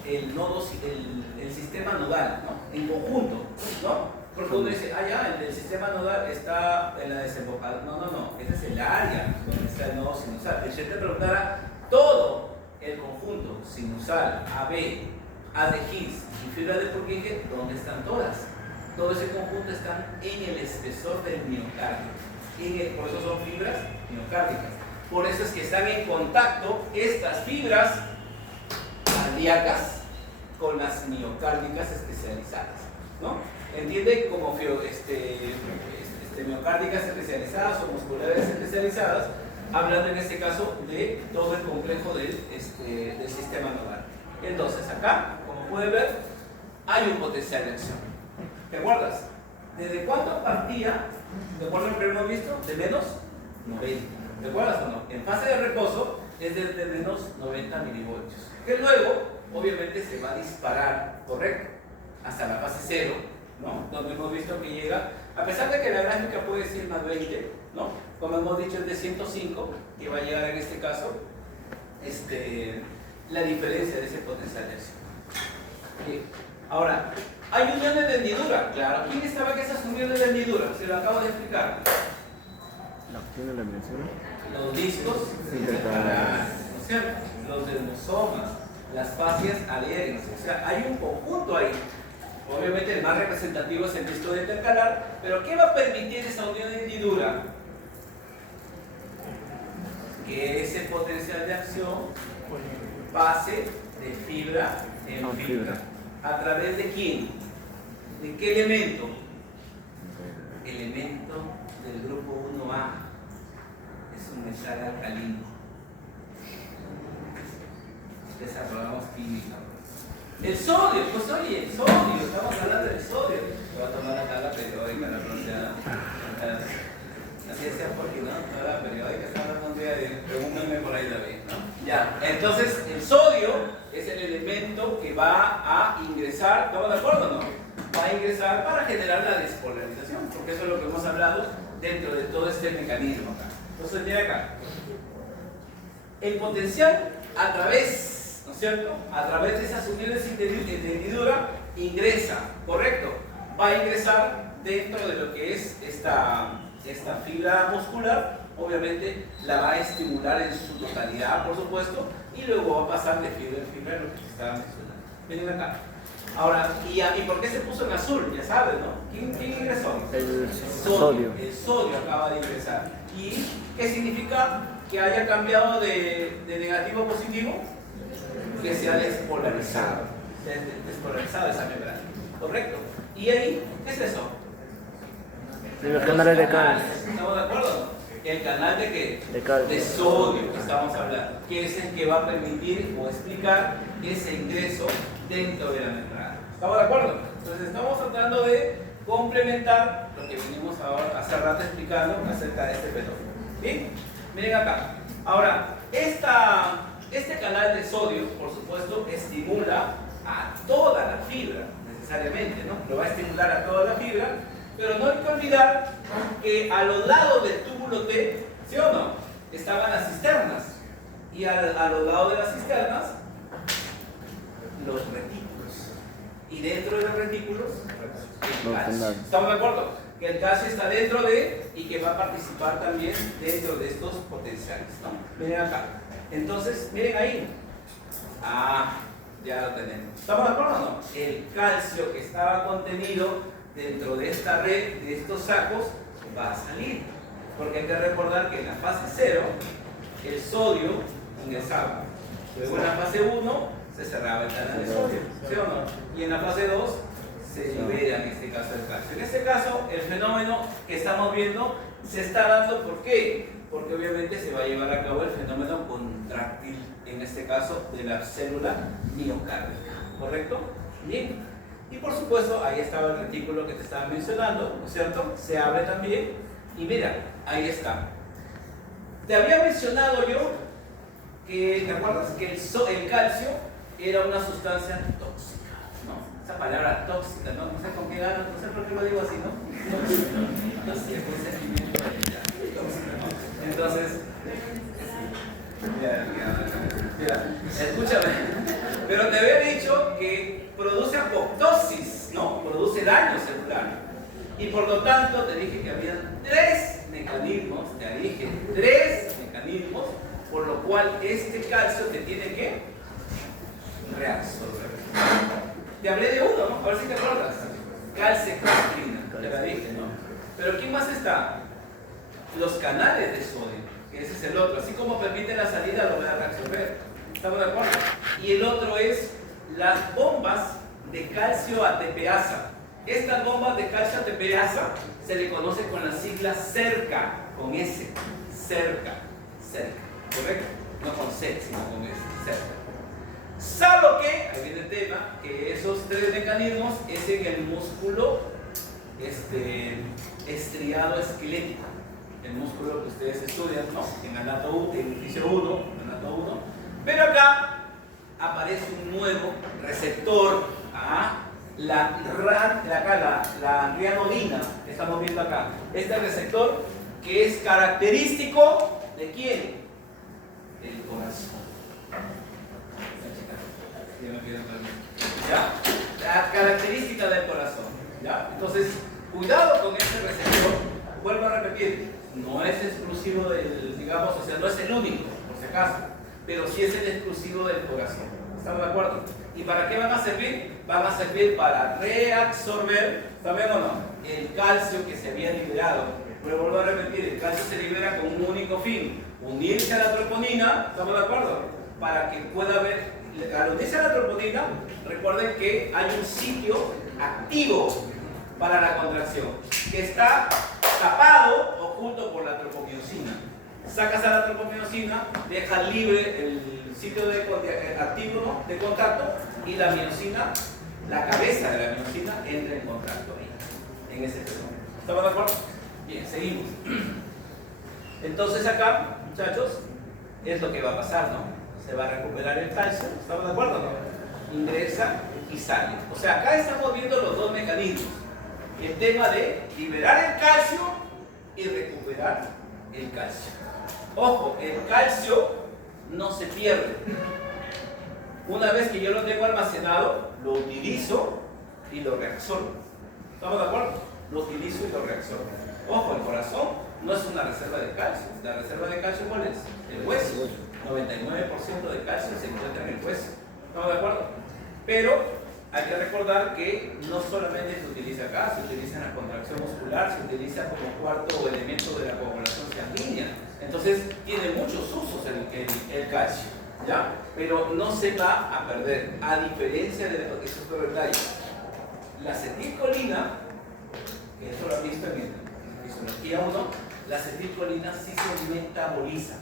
el sistema nodal, ¿no?, en conjunto, ¿no? Porque uno dice, ya, el sistema nodal está en la desembocadura. No, ese es el área donde está el nodo sinusal. Si te preguntara todo el conjunto sinusal, AB, A de His y fibra de Purkinje, ¿dónde están todas? Todo ese conjunto están en el espesor del miocardio. Por eso son fibras miocárdicas. Por eso es que están en contacto estas fibras cardíacas con las miocárdicas especializadas, ¿no? ¿Entienden? Como miocárdicas especializadas o musculares especializadas, hablando en este caso de todo el complejo del sistema nodal. Entonces acá, como pueden ver, hay un potencial de acción. ¿Te acuerdas? ¿Desde cuánto partía? ¿De acuerdo a lo que hemos visto? De menos 90. ¿Te acuerdas o no? En fase de reposo es de menos 90 milivoltios. Que luego, obviamente, se va a disparar, ¿correcto?, hasta la fase 0, ¿no?, donde hemos visto que llega, a pesar de que la gráfica puede decir más 20, ¿no?, como hemos dicho es de 105, que va a llegar en este caso la diferencia de ese potencial de acción. Bien. Ahora, ¿hay uniones de hendidura? Claro. ¿Quién estaba en esas uniones de hendidura? Se lo acabo de explicar. No, ¿tiene la mención? Los discos intercalares, ¿no es cierto? Los desmosomas, las fascias adherentes. O sea, hay un conjunto ahí. Obviamente el más representativo es el disco de intercalar, pero ¿qué va a permitir esa unión de hendidura? Que ese potencial de acción pase de fibra en fibra. ¿A través de quién? ¿De qué elemento? Elemento del grupo 1A. Es un metal alcalino. Desarrollamos química. El sodio, pues oye, el sodio, estamos hablando del sodio. Voy a tomar la tabla periódica la próxima. La ciencia porque no, tabla periódica, está hablando un día de pregúntame por ahí David, ¿no? Ya, entonces el sodio es el elemento que va a ingresar, ¿estamos de acuerdo o no? Va a ingresar para generar la despolarización, porque eso es lo que hemos hablado dentro de todo este mecanismo acá. Entonces mira acá. El potencial a través, ¿no es cierto? A través de esas uniones de hendidura ingresa, ¿correcto? Va a ingresar dentro de lo que es esta fibra muscular, obviamente la va a estimular en su totalidad, por supuesto, y luego va a pasar de fibra en fibra, lo que se estaba mencionando. Miren acá. Ahora, ¿y por qué se puso en azul? Ya saben, ¿no? ¿Quién ingresó? El sodio. El sodio acaba de ingresar. ¿Y qué significa que haya cambiado de negativo a positivo? Que se ha despolarizado. Se ha despolarizado esa membrana. ¿Correcto? ¿Y ahí qué es eso? Los canales de calcio. ¿Estamos de acuerdo? El canal de qué? De calcio. De sodio que estamos hablando, que es el que va a permitir o explicar ese ingreso dentro de la membrana. ¿Estamos de acuerdo? Entonces estamos tratando de complementar lo que venimos ahora hace rato explicando acerca de este fenómeno. ¿Sí? Miren acá. Ahora, este canal de sodio, por supuesto, estimula a toda la fibra, necesariamente, ¿no? Lo va a estimular a toda la fibra, pero no hay que olvidar que a los lados del túbulo T, ¿sí o no? Estaban las cisternas. Y a los lados de las cisternas, los retículos. Y dentro de los retículos, el calcio. ¿Estamos de acuerdo? Que el calcio está dentro de y que va a participar también dentro de estos potenciales, ¿no? Miren acá. Entonces, miren ahí. Ya lo tenemos. ¿Estamos de acuerdo o no? El calcio que estaba contenido dentro de esta red, de estos sacos, va a salir. Porque hay que recordar que en la fase 0, el sodio ingresaba. Luego en la fase 1, se cerraba el canal de sodio, ¿sí o no? Y en la fase 2, se libera en este caso el calcio. En este caso, el fenómeno que estamos viendo se está dando, ¿por qué? Porque obviamente se va a llevar a cabo el fenómeno contráctil, en este caso, de la célula miocárdica. ¿Correcto? Bien. Y por supuesto, ahí estaba el retículo que te estaba mencionando, ¿no es cierto? Se abre también. Y mira, ahí está. Te había mencionado yo que, ¿te acuerdas? Que el calcio era una sustancia tóxica, ¿no? Esa palabra tóxica, ¿no? No sé con qué gano, no sé por qué lo digo así, ¿no? No sé, un sentimiento tóxico, ¿no? Entonces, mira, escúchame. Pero te había dicho que produce apoptosis, ¿no? Produce daño celular. Y por lo tanto te dije que había tres mecanismos por lo cual este calcio te tiene que reabsorber. Te hablé de uno, ¿no? A ver si te acuerdas. Calciclostrina, te la dije, ¿no? Pero ¿quién más está? Los canales de sodio, que ese es el otro. Así como permite la salida, lo voy a reabsorber. ¿Estamos de acuerdo? Y el otro es las bombas de calcio ATPasa. Estas bombas de calcio ATPasa se le conoce con la sigla cerca, con S. Cerca. ¿Correcto? No con C, sino con S. Cerca. Salvo que, ahí viene el tema, que esos tres mecanismos es en el músculo estriado esquelético. El músculo que ustedes estudian, ¿no? En anato 1, en inicio 1, anato 1. Pero acá aparece un nuevo receptor, la rianodina, que estamos viendo acá. Este receptor que es característico ¿de quién? Del corazón. ¿Ya? La característica del corazón. ¿Ya? Entonces, cuidado con este receptor. Vuelvo a repetir, no es exclusivo del, digamos, o sea, no es el único, por si acaso, pero sí es el exclusivo del corazón. ¿Estamos de acuerdo? ¿Y para qué van a servir? Van a servir para reabsorber, ¿saben o no? El calcio que se había liberado. Pero vuelvo a repetir, el calcio se libera con un único fin, unirse a la troponina, ¿estamos de acuerdo? Para que pueda haber, al unirse a la troponina, recuerden que hay un sitio activo para la contracción, que está tapado, oculto por la tropomiosina. Sacas a la tropomiosina, dejas libre el sitio activo, ¿no?, de contacto, y la miosina, la cabeza de la miosina, entra en contacto ahí, en ese fenómeno. ¿Estamos de acuerdo? Bien, seguimos. Entonces acá, muchachos, es lo que va a pasar, ¿no? Se va a recuperar el calcio, ¿estamos de acuerdo, no? Ingresa y sale. O sea, acá estamos viendo los dos mecanismos. El tema de liberar el calcio y recuperar el calcio. Ojo, el calcio no se pierde. Una vez que yo lo tengo almacenado, lo utilizo y lo reabsorbo. ¿Estamos de acuerdo? Lo utilizo y lo reabsorbo. Ojo, el corazón no es una reserva de calcio. La reserva de calcio, ¿cuál es? El hueso. 99% de calcio se encuentra en el hueso. ¿Estamos de acuerdo? Pero hay que recordar que no solamente se utiliza acá, se utiliza en la contracción muscular, se utiliza como cuarto elemento de la coagulación sanguínea. Entonces tiene muchos usos el calcio, ¿ya? Pero no se va a perder, a diferencia de lo que es otro detalle. La acetilcolina, que eso lo han visto en fisiología 1, la acetilcolina sí se metaboliza.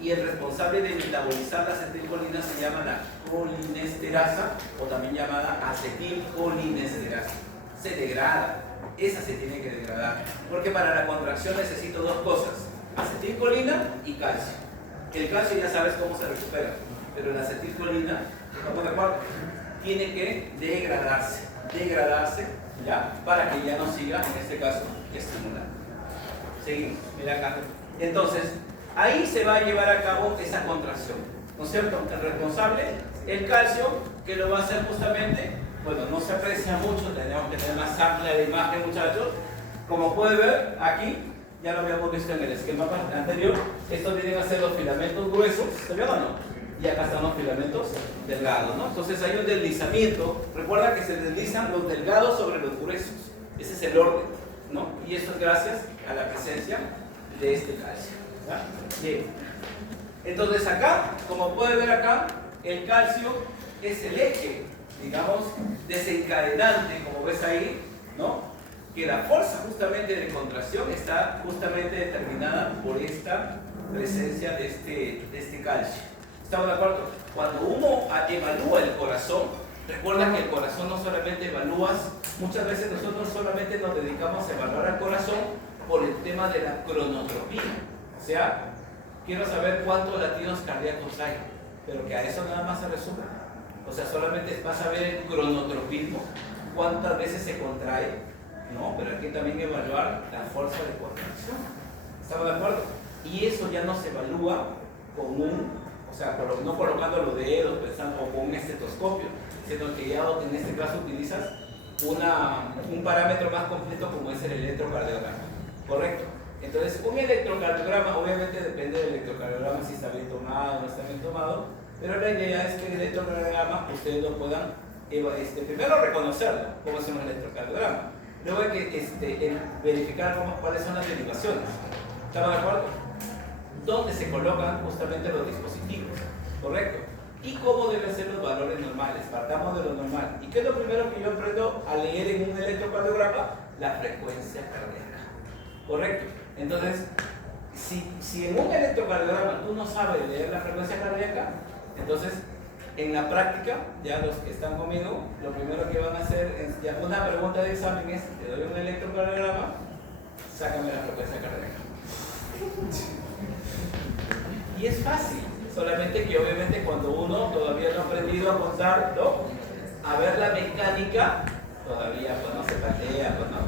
Y el responsable de metabolizar la acetilcolina se llama la colinesterasa, o también llamada acetilcolinesterasa. Se degrada, esa se tiene que degradar, porque para la contracción necesito dos cosas: acetilcolina y calcio. El calcio ya sabes cómo se recupera, pero la acetilcolina, ¿estamos de acuerdo?, tiene que degradarse, ¿ya?, para que ya no siga, en este caso, estimulando. Seguimos, mira acá. Entonces, ahí se va a llevar a cabo esa contracción, ¿no es cierto? El responsable, el calcio, que lo va a hacer justamente, bueno, no se aprecia mucho, tenemos que tener más amplia la imagen, muchachos. Como puede ver aquí, ya lo habíamos visto en el esquema anterior, estos vienen a ser los filamentos gruesos, ¿se ve o no? Y acá están los filamentos delgados, ¿no? Entonces hay un deslizamiento, recuerda que se deslizan los delgados sobre los gruesos, ese es el orden, ¿no? Y esto es gracias a la presencia de este calcio. Bien, entonces acá, como puede ver acá, el calcio es el eje, digamos, desencadenante, como ves ahí, ¿no?, que la fuerza justamente de contracción está justamente determinada por esta presencia de este calcio. ¿Estamos de acuerdo? Cuando uno evalúa el corazón, recuerda que el corazón no solamente evalúas, muchas veces nosotros solamente nos dedicamos a evaluar al corazón por el tema de la cronotropía. O sea, quiero saber cuántos latidos cardíacos hay, pero que a eso nada más se resume. O sea, solamente vas a ver el cronotropismo, cuántas veces se contrae, ¿no? Pero hay que también evaluar la fuerza de contracción. ¿Estamos de acuerdo? Y eso ya no se evalúa con o sea, no colocando los dedos, pensando, o con un estetoscopio, sino que ya en este caso utilizas un parámetro más completo como es el electrocardiograma. ¿Correcto? Entonces, un electrocardiograma, obviamente depende del electrocardiograma si está bien tomado o no está bien tomado, pero la idea es que el electrocardiograma ustedes lo puedan primero reconocerlo, como es un electrocardiograma. Luego hay que verificar cuáles son las derivaciones. ¿Estamos de acuerdo? Dónde se colocan justamente los dispositivos, ¿correcto? Y cómo deben ser los valores normales. Partamos de lo normal. ¿Y qué es lo primero que yo aprendo a leer en un electrocardiograma? La frecuencia cardíaca, ¿correcto? Entonces, si en un electrocardiograma tú no sabes leer la frecuencia cardíaca, entonces en la práctica, ya los que están conmigo, lo primero que van a hacer es, ya una pregunta de examen es: te doy un electrocardiograma, sácame la frecuencia cardíaca. Y es fácil, solamente que obviamente cuando uno todavía no ha aprendido a contar, ¿no?, a ver la mecánica, todavía pues no se patea, pues, ¿no?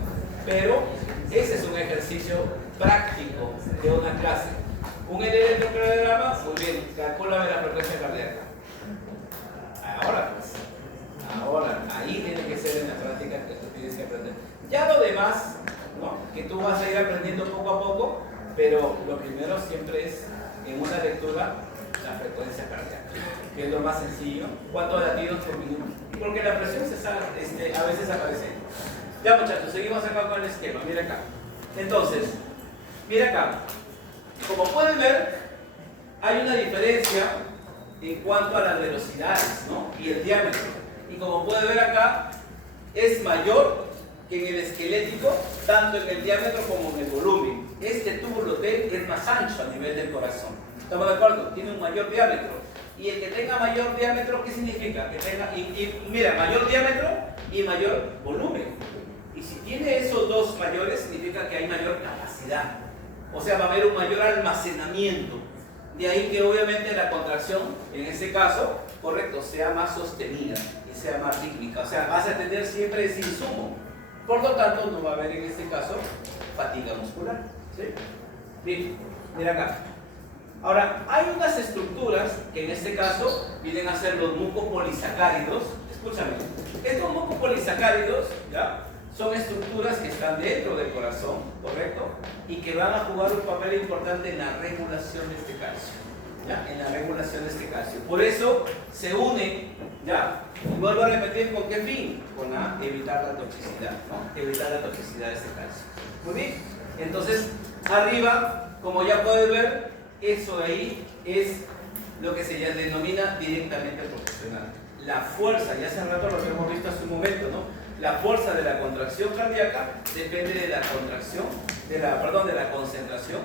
Pero ese es un ejercicio práctico de una clase. Un electrocardiograma, muy bien, calcúlame la frecuencia cardíaca. Ahora, ahí tiene que ser en la práctica que tú tienes que aprender. Ya lo demás, ¿no?, que tú vas a ir aprendiendo poco a poco, pero lo primero siempre es, en una lectura, la frecuencia cardíaca, que es lo más sencillo, cuántos latidos por minuto, porque la presión a veces aparece. Ya muchachos, seguimos acá con el esquema, mira acá. Entonces, mira acá, como pueden ver, hay una diferencia en cuanto a las velocidades, ¿no? Y el diámetro. Y como pueden ver acá, es mayor que en el esquelético, tanto en el diámetro como en el volumen. Este túbulo T es más ancho a nivel del corazón. ¿Estamos de acuerdo? Tiene un mayor diámetro. Y el que tenga mayor diámetro, ¿qué significa? Que tenga, mira, mayor diámetro y mayor volumen. Y si tiene esos dos mayores, significa que hay mayor capacidad. O sea, va a haber un mayor almacenamiento. De ahí que obviamente la contracción, en este caso, correcto, sea más sostenida y sea más rítmica. O sea, vas a tener siempre ese insumo. Por lo tanto, no va a haber en este caso fatiga muscular. ¿Sí? Bien, mira acá. Ahora, hay unas estructuras que en este caso vienen a ser los mucopolisacáridos. Escúchame, estos mucopolisacáridos, ¿ya?, son estructuras que están dentro del corazón, ¿correcto? Y que van a jugar un papel importante en la regulación de este calcio, ¿ya? En la regulación de este calcio. Por eso se unen, ¿ya? Y vuelvo a repetir, ¿con qué fin? Con evitar la toxicidad, ¿no? Evitar la toxicidad de este calcio. Muy bien. Entonces, arriba, como ya puedes ver, eso de ahí es lo que se denomina directamente proporcional. La fuerza, ya hace rato lo que hemos visto hace un momento, ¿no? La fuerza de la contracción cardíaca depende de la contracción, de la concentración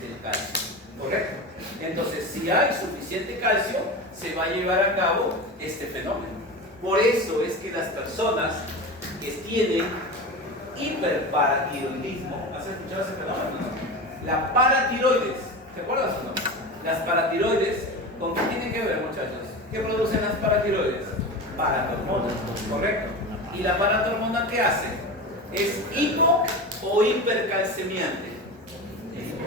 del calcio. ¿Correcto? Entonces, si hay suficiente calcio, se va a llevar a cabo este fenómeno. Por eso es que las personas que tienen hiperparatiroidismo, ¿has escuchado ese fenómeno? ¿No? La paratiroides, ¿te acuerdas o no? Las paratiroides, ¿con qué tienen que ver, muchachos? ¿Qué producen las paratiroides? Paratormona, ¿correcto? ¿Y la paratormona qué hace? ¿Es hipo o hipercalcemiante?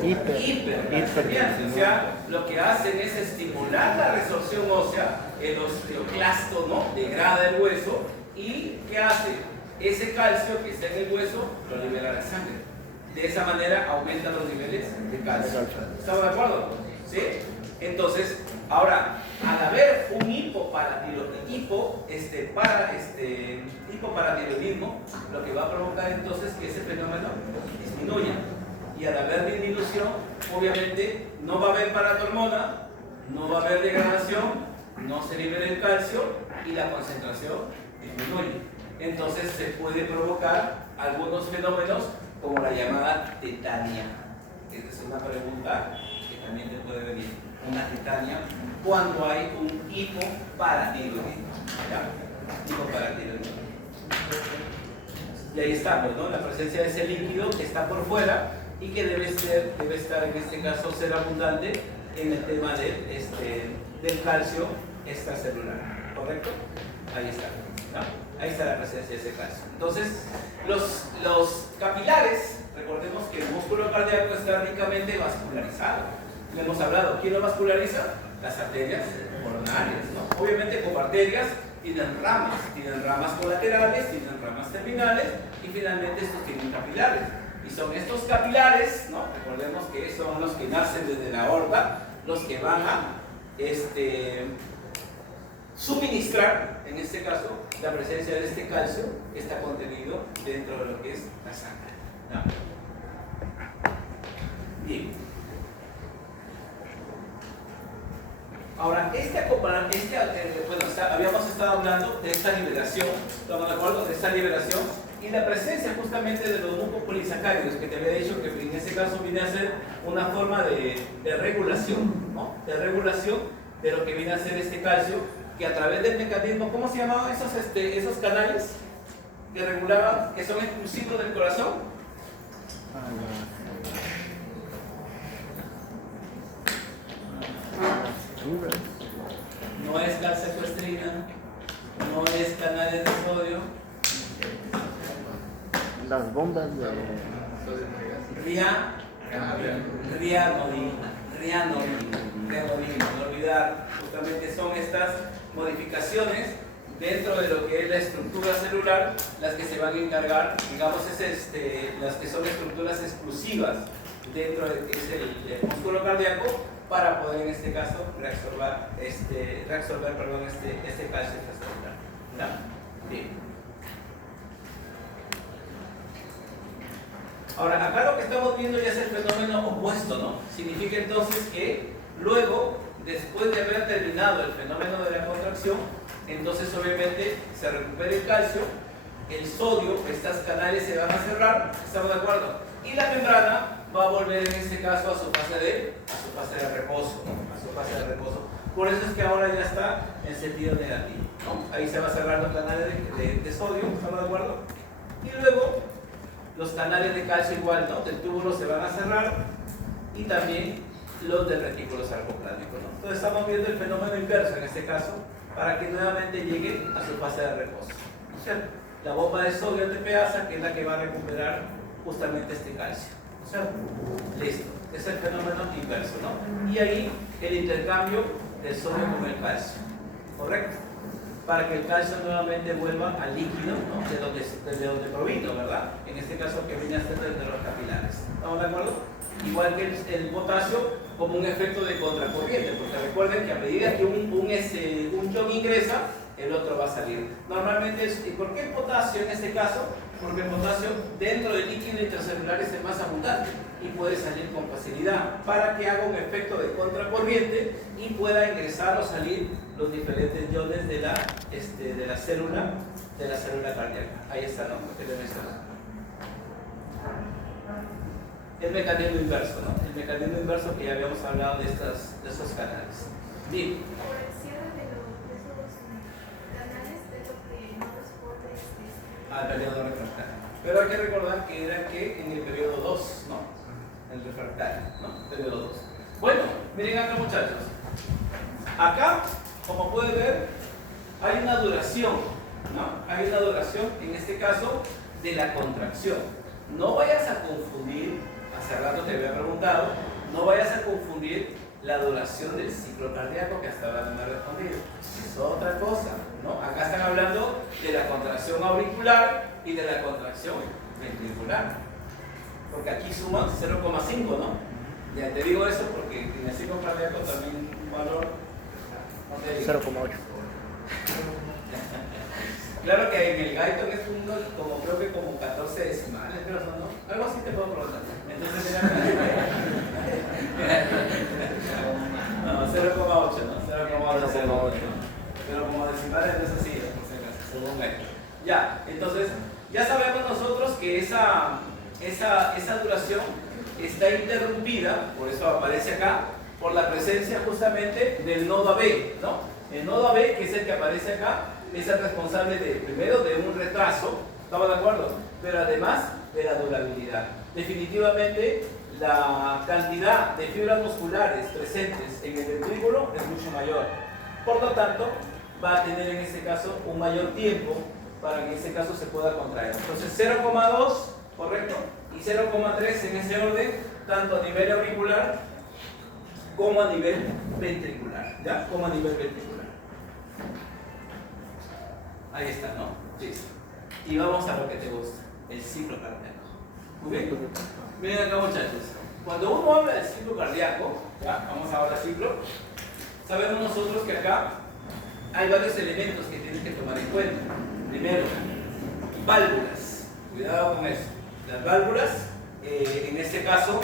Hipercalcemiante. O sea, lo que hacen es estimular la resorción ósea, el osteoclasto, ¿no?, degrada el hueso. ¿Y qué hace? Ese calcio que está en el hueso lo libera a la sangre. De esa manera aumentan los niveles de calcio. ¿Estamos de acuerdo? ¿Sí? Entonces, ahora, al haber un hipoparatiroidismo, lo que va a provocar entonces que ese fenómeno disminuya. Y al haber disminución, obviamente no va a haber paratormona, no va a haber degradación, no se libera el calcio y la concentración disminuye. Entonces se puede provocar algunos fenómenos como la llamada tetania. Esta es una pregunta que también te puede venir. Una tetania cuando hay un hipoparatiroidismo. ¿Ya? Hipoparatiroidismo. Y ahí está, pues, ¿no?, la presencia de ese líquido que está por fuera y que debe estar en este caso ser abundante en el tema del calcio extracelular. ¿Correcto? Ahí está. ¿No? Ahí está la presencia de ese calcio. Entonces, los capilares, recordemos que el músculo cardíaco está ricamente vascularizado. Le hemos hablado, ¿quién lo vasculariza? Las arterias coronarias, ¿no? Obviamente como arterias tienen ramas colaterales, tienen ramas terminales y finalmente estos tienen capilares. Y son estos capilares, ¿no?, recordemos que son los que nacen desde la aorta, los que van a suministrar, en este caso, la presencia de este calcio que está contenido dentro de lo que es la sangre, ¿no? Bien. Ahora, habíamos estado hablando de esta liberación, ¿estamos de acuerdo? De esta liberación y la presencia justamente de los mucopolisacáridos, que te había dicho que en este caso viene a ser una forma de regulación, ¿no? De regulación de lo que viene a ser este calcio, que a través del mecanismo, ¿cómo se llamaban esos canales que regulaban, que son exclusivos del corazón? No es calsecuestrina, no es canales de sodio. Las bombas de rianodina, no olvidar, justamente son estas modificaciones dentro de lo que es la estructura celular las que se van a encargar, digamos, las que son estructuras exclusivas dentro de lo que es el músculo cardíaco, para poder en este caso reabsorber este calcio extracelular. ¿Ya? Bien. Ahora, acá lo que estamos viendo ya es el fenómeno opuesto, ¿no? Significa entonces que luego, después de haber terminado el fenómeno de la contracción, entonces obviamente se recupera el calcio, el sodio, estas canales se van a cerrar, ¿estamos de acuerdo? Y la membrana va a volver en este caso a su fase de reposo, ¿no? A su fase de reposo. Por eso es que ahora ya está en sentido negativo, ¿no? Ahí se van a cerrar los canales de sodio, ¿estamos de acuerdo? Y luego los canales de calcio igual, ¿no? Del túbulo se van a cerrar y también los del retículo sarcoplánico, ¿no? Entonces estamos viendo el fenómeno inverso en este caso para que nuevamente llegue a su fase de reposo, ¿no es cierto? La bomba de sodio antepeasa, que es la que va a recuperar justamente este calcio, ¿no es cierto? Listo, es el fenómeno inverso, ¿no? Y ahí el intercambio del sodio con el calcio, ¿correcto? Para que el calcio nuevamente vuelva al líquido, ¿no? Desde donde provino, ¿verdad? En este caso que viene a ser desde los capilares. ¿Estamos de acuerdo? Igual que el potasio como un efecto de contracorriente, porque recuerden que a medida que un ion ingresa, el otro va a salir. Normalmente, ¿y por qué el potasio en este caso? Porque el potasio dentro del líquido intracelular es el más abundante y puede salir con facilidad para que haga un efecto de contracorriente y pueda ingresar o salir los diferentes iones de la célula cardíaca. Ahí está, ¿no? Lo que le mencioné. El mecanismo inverso, ¿no? El mecanismo inverso que ya habíamos hablado de esos canales. Bien. Por el cierre de esos canales de lo que no responde al periodo refractario. Pero hay que recordar que era que en el periodo 2, ¿no? El refractario, ¿no? Periodo 2. Bueno, miren acá, muchachos. Acá, como pueden ver, hay una duración, ¿no? Hay una duración, en este caso, de la contracción. No vayas a confundir, hace rato te había preguntado, no vayas a confundir la duración del ciclo cardíaco, que hasta ahora no me ha respondido. Es otra cosa, ¿no? Acá están hablando de la contracción auricular y de la contracción ventricular. Porque aquí suman 0,5, ¿no? Ya te digo eso porque en el ciclo cardíaco también un valor 0,8. Claro que en el Guyton es creo que como 14 decimales, pero ¿no? Algo así te puedo preguntar. Entonces no, 0,8, ¿no? 0,8. Pero como decimales no es así, por si acaso, según Guyton. Ya, entonces, ya sabemos nosotros que esa duración está interrumpida, por eso aparece acá, por la presencia justamente del nodo AB, ¿no? El nodo AB, que es el que aparece acá, es el responsable primero de un retraso, ¿estamos de acuerdo? Pero además de la durabilidad. Definitivamente, la cantidad de fibras musculares presentes en el ventrículo es mucho mayor. Por lo tanto, va a tener en este caso un mayor tiempo para que en este caso se pueda contraer. Entonces 0,2, ¿correcto? Y 0,3 en ese orden, tanto a nivel auricular como a nivel ventricular, ¿ya? Como a nivel ventricular. Ahí está, ¿no? Listo. Y vamos a lo que te gusta, el ciclo cardíaco. ¿Muy bien? Miren acá, muchachos. Cuando uno habla del ciclo cardíaco, ¿ya? Vamos ahora al ciclo, sabemos nosotros que acá hay varios elementos que tienes que tomar en cuenta. Primero, válvulas. Cuidado con eso. Las válvulas, en este caso,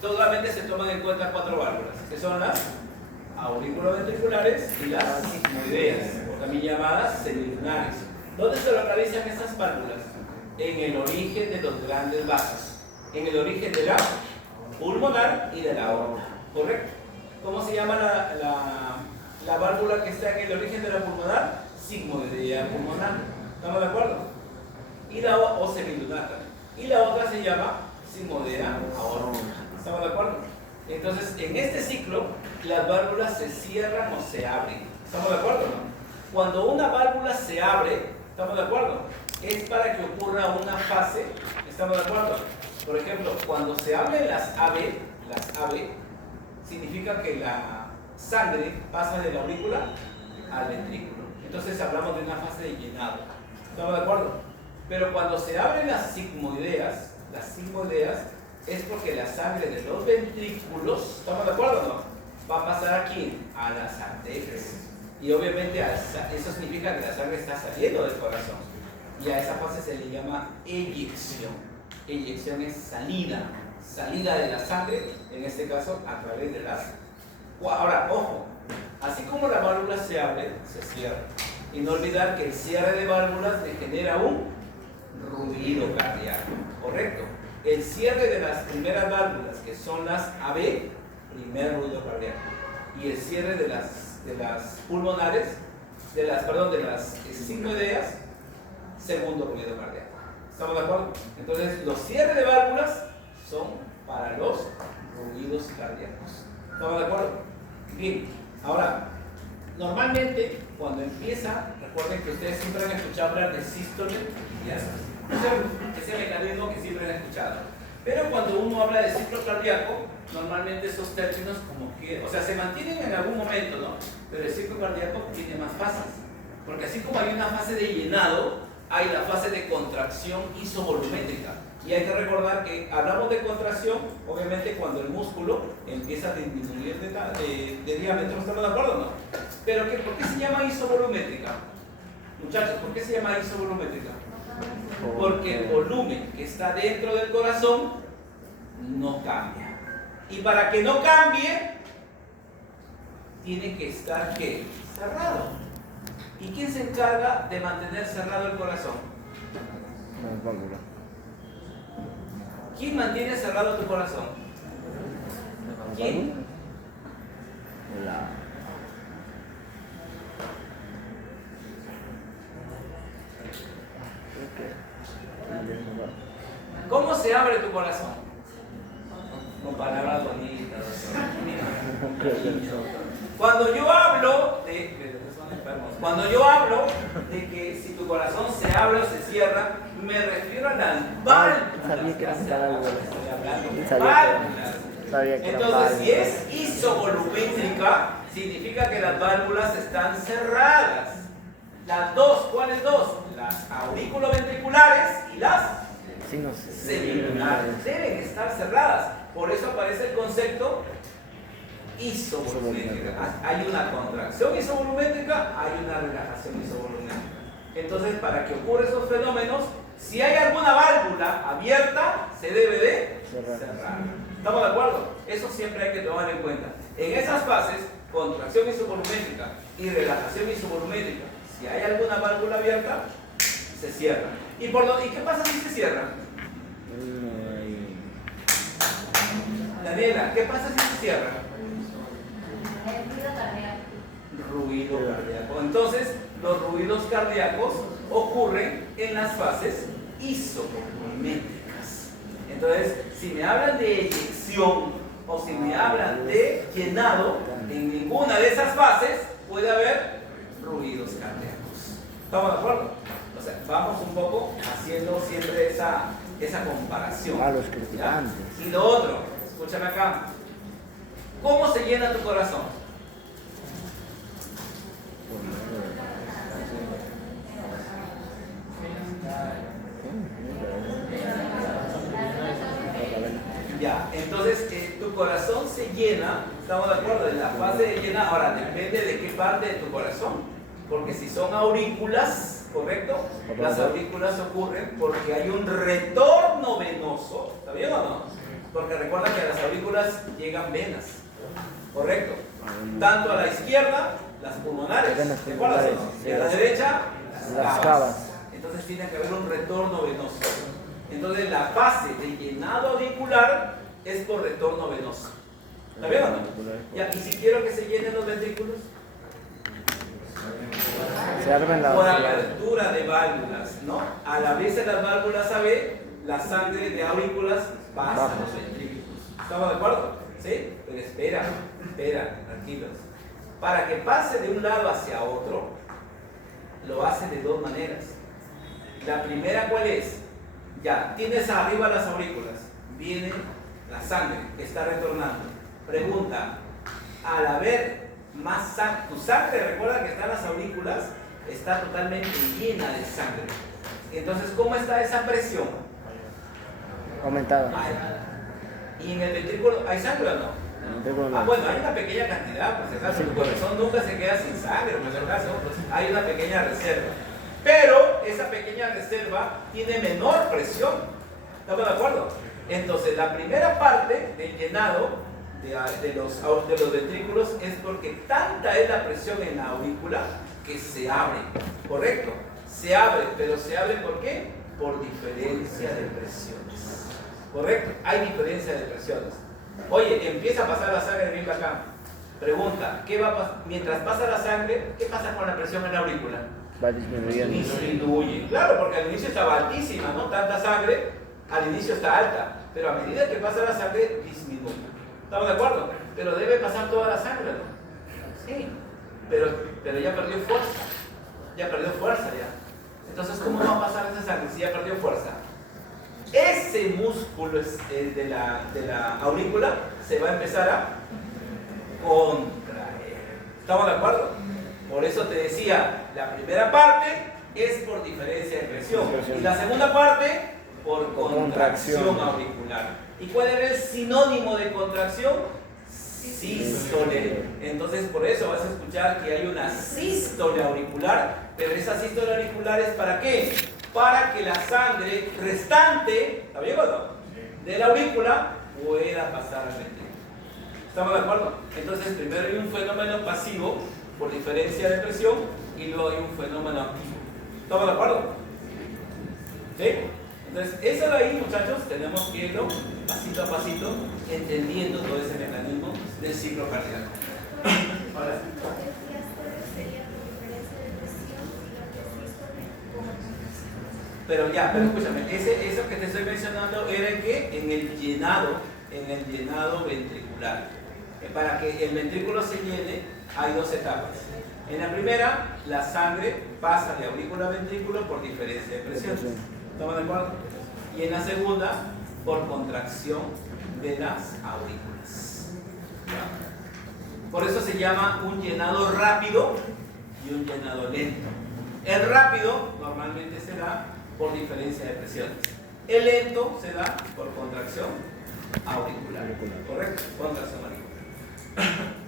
solamente se toman en cuenta 4 válvulas, que son las auriculoventriculares y las sigmoideas, también llamadas semilunares. ¿Dónde se localizan estas válvulas? En el origen de los grandes vasos, en el origen de la pulmonar y de la aorta, ¿correcto? ¿Cómo se llama la válvula que está en el origen de la pulmonar? Sigmoidea pulmonar, ¿estamos de acuerdo? Y o semilunar. Y la otra se llama sigmoidea aorta, ¿estamos de acuerdo? Entonces, en este ciclo, las válvulas se cierran o se abren, ¿estamos de acuerdo? Cuando una válvula se abre, ¿estamos de acuerdo? Es para que ocurra una fase, ¿estamos de acuerdo? Por ejemplo, cuando se abren las AB, significa que la sangre pasa de la aurícula al ventrículo. Entonces hablamos de una fase de llenado. ¿Estamos de acuerdo? Pero cuando se abren las sigmoideas es porque la sangre de los ventrículos, ¿estamos de acuerdo o no? va a pasar aquí a las arterias. Y obviamente eso significa que la sangre está saliendo del corazón. Y a esa fase se le llama eyección. Eyección es salida de la sangre, en este caso a través de las... Ahora, ojo, así como la válvula se abre, se cierra. Y no olvidar que el cierre de válvulas le genera un ruido cardíaco, ¿correcto? El cierre de las primeras válvulas, que son las AB, primer ruido cardíaco. Y el cierre de las pulmonares, de las sigmoideas, segundo ruido cardíaco. ¿Estamos de acuerdo? Entonces, los cierres de válvulas son para los ruidos cardíacos. ¿Estamos de acuerdo? Bien, ahora, normalmente cuando empieza, recuerden que ustedes siempre han escuchado hablar de sístole y diástole. Ese mecanismo que siempre han escuchado. Pero cuando uno habla de ciclo cardíaco, normalmente esos términos como que, o sea, se mantienen en algún momento, ¿no? Pero el ciclo cardíaco tiene más fases. Porque así como hay una fase de llenado, hay la fase de contracción isovolumétrica. Y hay que recordar que hablamos de contracción, obviamente, cuando el músculo empieza a disminuir de diámetro. ¿Estamos de acuerdo o no? Pero ¿por qué se llama isovolumétrica? Muchachos, ¿por qué se llama isovolumétrica? Porque el volumen que está dentro del corazón no cambia. Y para que no cambie, tiene que estar, ¿qué? Cerrado. ¿Y quién se encarga de mantener cerrado el corazón? ¿Quién mantiene cerrado tu corazón? ¿Quién? ¿Cómo se abre tu corazón? Con palabras bonitas. Cuando yo hablo de que si tu corazón se abre o se cierra, me refiero a las válvulas. Entonces, si es isovolumétrica, significa que las válvulas están cerradas. Las dos, ¿cuáles dos? Las auriculoventriculares y las semilunares. Deben estar cerradas. Por eso aparece el concepto isovolumétrica. Hay una contracción isovolumétrica, hay una relajación isovolumétrica. Entonces, para que ocurran esos fenómenos, si hay alguna válvula abierta, se debe de cerrar. ¿Estamos de acuerdo? Eso siempre hay que tomar en cuenta. En esas fases, contracción isovolumétrica y relajación isovolumétrica, si hay alguna válvula abierta, se cierra. ¿Y qué pasa si se cierra? Daniela, ¿qué pasa si se cierra? Ruido cardíaco. Entonces, los ruidos cardíacos ocurren en las fases isovolumétricas. Entonces, si me hablan de eyección o si me hablan de llenado, en ninguna de esas fases puede haber ruidos cardíacos. ¿Estamos de acuerdo? O sea, vamos un poco haciendo siempre esa comparación. ¿Ya? Y lo otro, escúchame acá. ¿Cómo se llena tu corazón? Ya, entonces tu corazón se llena, estamos de acuerdo, en la fase de llena. Ahora, depende de qué parte de tu corazón, porque si son aurículas, ¿correcto? Las aurículas ocurren porque hay un retorno venoso, ¿está bien o no? Porque recuerda que a las aurículas llegan venas, ¿correcto? Tanto a la izquierda, las pulmonares, ¿recuerdas? Y a la derecha, las cavas. Entonces tiene que haber un retorno venoso. Entonces la fase de llenado auricular es por retorno venoso. ¿Está bien o no? Ya, y si quiero que se llenen los ventrículos, por apertura de válvulas, ¿no? Al abrirse las válvulas AB, la sangre de aurículas pasa a los ventrículos. ¿Estamos de acuerdo? ¿Sí? Pero espera, tranquilos. Para que pase de un lado hacia otro, lo hace de dos maneras. La primera, ¿cuál es? Ya, tienes arriba las aurículas, viene la sangre, está retornando. Pregunta, al haber más sangre, tu sangre, recuerda que están las aurículas, está totalmente llena de sangre. Entonces, ¿cómo está esa presión? Aumentada. ¿Y en el ventrículo hay sangre o no? Bueno, hay una pequeña cantidad, por si acaso, el corazón nunca se queda sin sangre, por si acaso, hay una pequeña reserva. Pero esa pequeña reserva tiene menor presión. ¿Estamos de acuerdo? Entonces, la primera parte del llenado de los ventrículos es porque tanta es la presión en la aurícula que se abre, ¿correcto? Se abre, pero ¿se abre por qué? Por diferencia de presiones, ¿correcto? Hay diferencia de presiones. Oye, empieza a pasar la sangre bien bacán. Pregunta, ¿qué va a pasar? Mientras pasa la sangre, ¿qué pasa con la presión en la aurícula? Va disminuyendo. Disminuye, claro, porque al inicio estaba altísima, ¿no? Tanta sangre, al inicio está alta, pero a medida que pasa la sangre, disminuye. ¿Estamos de acuerdo? Pero debe pasar toda la sangre, ¿no? Sí, pero ya perdió fuerza, ya. Entonces, ¿cómo va a pasar esa sangre si ya perdió fuerza? Ese músculo de la aurícula se va a empezar a contraer. ¿Estamos de acuerdo? Por eso te decía, la primera parte es por diferencia de presión y la segunda parte por contracción auricular. ¿Y cuál era el sinónimo de contracción? Sístole. Entonces por eso vas a escuchar que hay una sístole auricular, pero esa sístole auricular es ¿para qué? Para que la sangre restante, ¿está bien o no?, de la aurícula pueda pasar al ventrículo. ¿Estamos de acuerdo? Entonces primero hay un fenómeno pasivo por diferencia de presión y luego hay un fenómeno activo. ¿Estamos de acuerdo? ¿Sí? Entonces eso de ahí, muchachos, tenemos que irlo pasito a pasito entendiendo todo ese mecanismo del ciclo cardíaco. Ahora sí. Pero escúchame, eso que te estoy mencionando era en que en el llenado ventricular. Para que el ventrículo se llene hay dos etapas. En la primera, la sangre pasa de aurícula a ventrículo por diferencia de presión. ¿Estamos de acuerdo? Y en la segunda, por contracción de las aurículas. Por eso se llama un llenado rápido y un llenado lento. El rápido normalmente se da por diferencia de presiones. El lento se da por contracción auricular. ¿Correcto? Contracción auricular.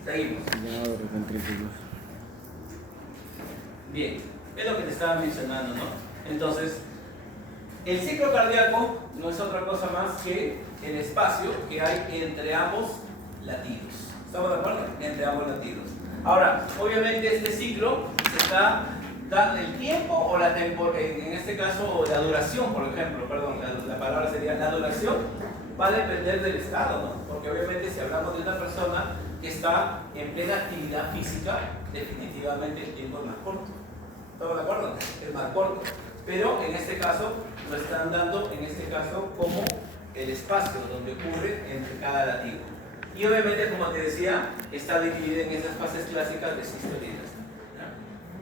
Seguimos. Llenado de ventrículos. Bien, es lo que te estaba mencionando, ¿no? Entonces, el ciclo cardíaco no es otra cosa más que el espacio que hay entre ambos latidos. ¿Estamos de acuerdo? Entre ambos latidos. Ahora, obviamente este ciclo se está dando el tiempo o la en este caso la duración, por ejemplo, perdón, la palabra sería la duración, va a depender del estado, ¿no? Porque obviamente si hablamos de una persona que está en plena actividad física, definitivamente el tiempo es más corto. ¿Estamos de acuerdo? Es más corto. Pero en este caso lo están dando, en este caso, como el espacio donde ocurre entre cada latido. Y obviamente, como te decía, está dividida en esas fases clásicas de sístole y diástole.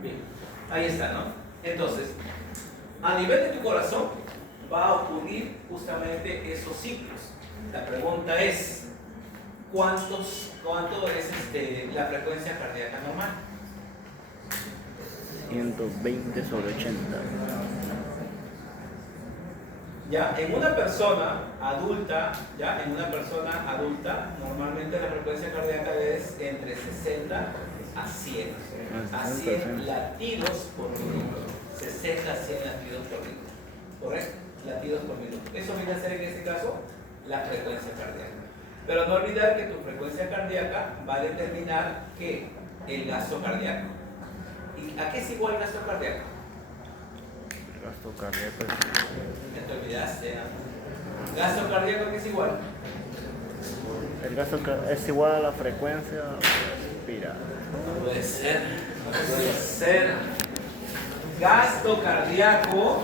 Bien, ahí está, ¿no? Entonces, a nivel de tu corazón va a ocurrir justamente esos ciclos. La pregunta es, ¿cuánto es la frecuencia cardíaca normal? 120/80. Ya, en una persona adulta, normalmente la frecuencia cardíaca es entre 60 a 100. A 100 latidos por minuto. 60 a 100 latidos por minuto. ¿Correcto? Latidos por minuto. Eso viene a ser en este caso la frecuencia cardíaca. Pero no olvidar que tu frecuencia cardíaca va a determinar que el gasto cardíaco. ¿Y a qué es igual el gasto cardíaco? El gasto cardíaco Ya te olvidaste, ¿no? ¿Gasto cardíaco qué es igual? el gasto es igual a la frecuencia respirada. No puede ser, no puede ser. Gasto cardíaco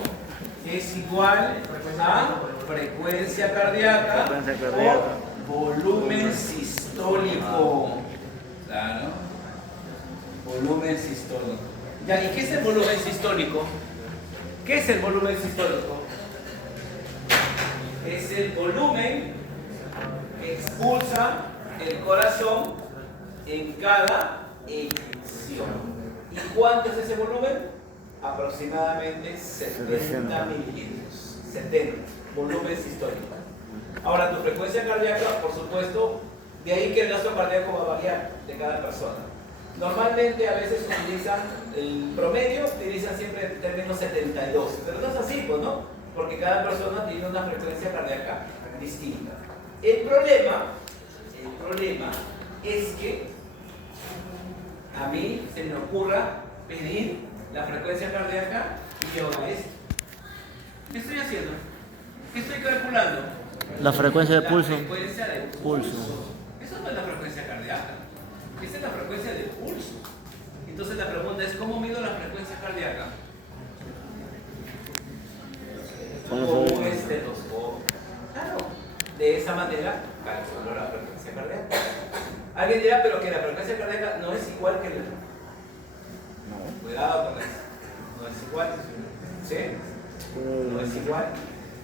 es igual a frecuencia cardíaca o volumen sistólico. Claro. Volumen sistólico. Ya, ¿y qué es el volumen sistólico? ¿Qué es el volumen sistólico? Es el volumen que expulsa el corazón en cada eyección. ¿Y cuánto es ese volumen? Aproximadamente 70 mililitros. 70. Volumen sistólico. Ahora, tu frecuencia cardíaca, por supuesto, De ahí que el gasto cardíaco va a variar de cada persona. Normalmente a veces utilizan el promedio, utilizan siempre el término 72, pero no es así, pues, ¿no? Porque cada persona tiene una frecuencia cardíaca distinta. El problema es que a mí se me ocurra pedir la frecuencia cardíaca y yo haga esto. ¿Qué estoy haciendo? ¿Qué estoy calculando? La frecuencia de pulso. La frecuencia de pulso. Eso no es la frecuencia cardíaca. Esa es la frecuencia de pulso. Entonces la pregunta es, ¿cómo mido la frecuencia cardíaca? Con un estetoscopio. Claro. De esa manera calculo la frecuencia cardíaca. Alguien dirá, pero que la frecuencia cardíaca no es igual que la... No. Cuidado con eso. No es igual. ¿Sí? No es igual.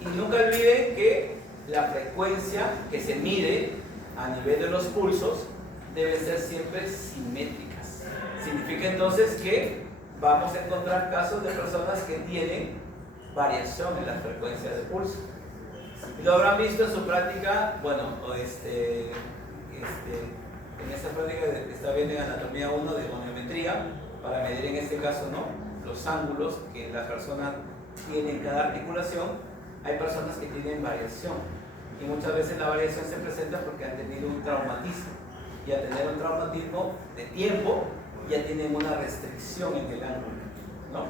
Y nunca olviden que la frecuencia que se mide a nivel de los pulsos deben ser siempre simétricas. Significa entonces que vamos a encontrar casos de personas que tienen variación en las frecuencias de pulso. Lo habrán visto en su práctica, bueno, en esta práctica que está bien en anatomía 1 de goniometría, para medir en este caso, ¿no?, los ángulos que la persona tiene en cada articulación. Hay personas que tienen variación y muchas veces la variación se presenta porque han tenido un traumatismo, y al tener un traumatismo de tiempo ya tienen una restricción en el ángulo, ¿no?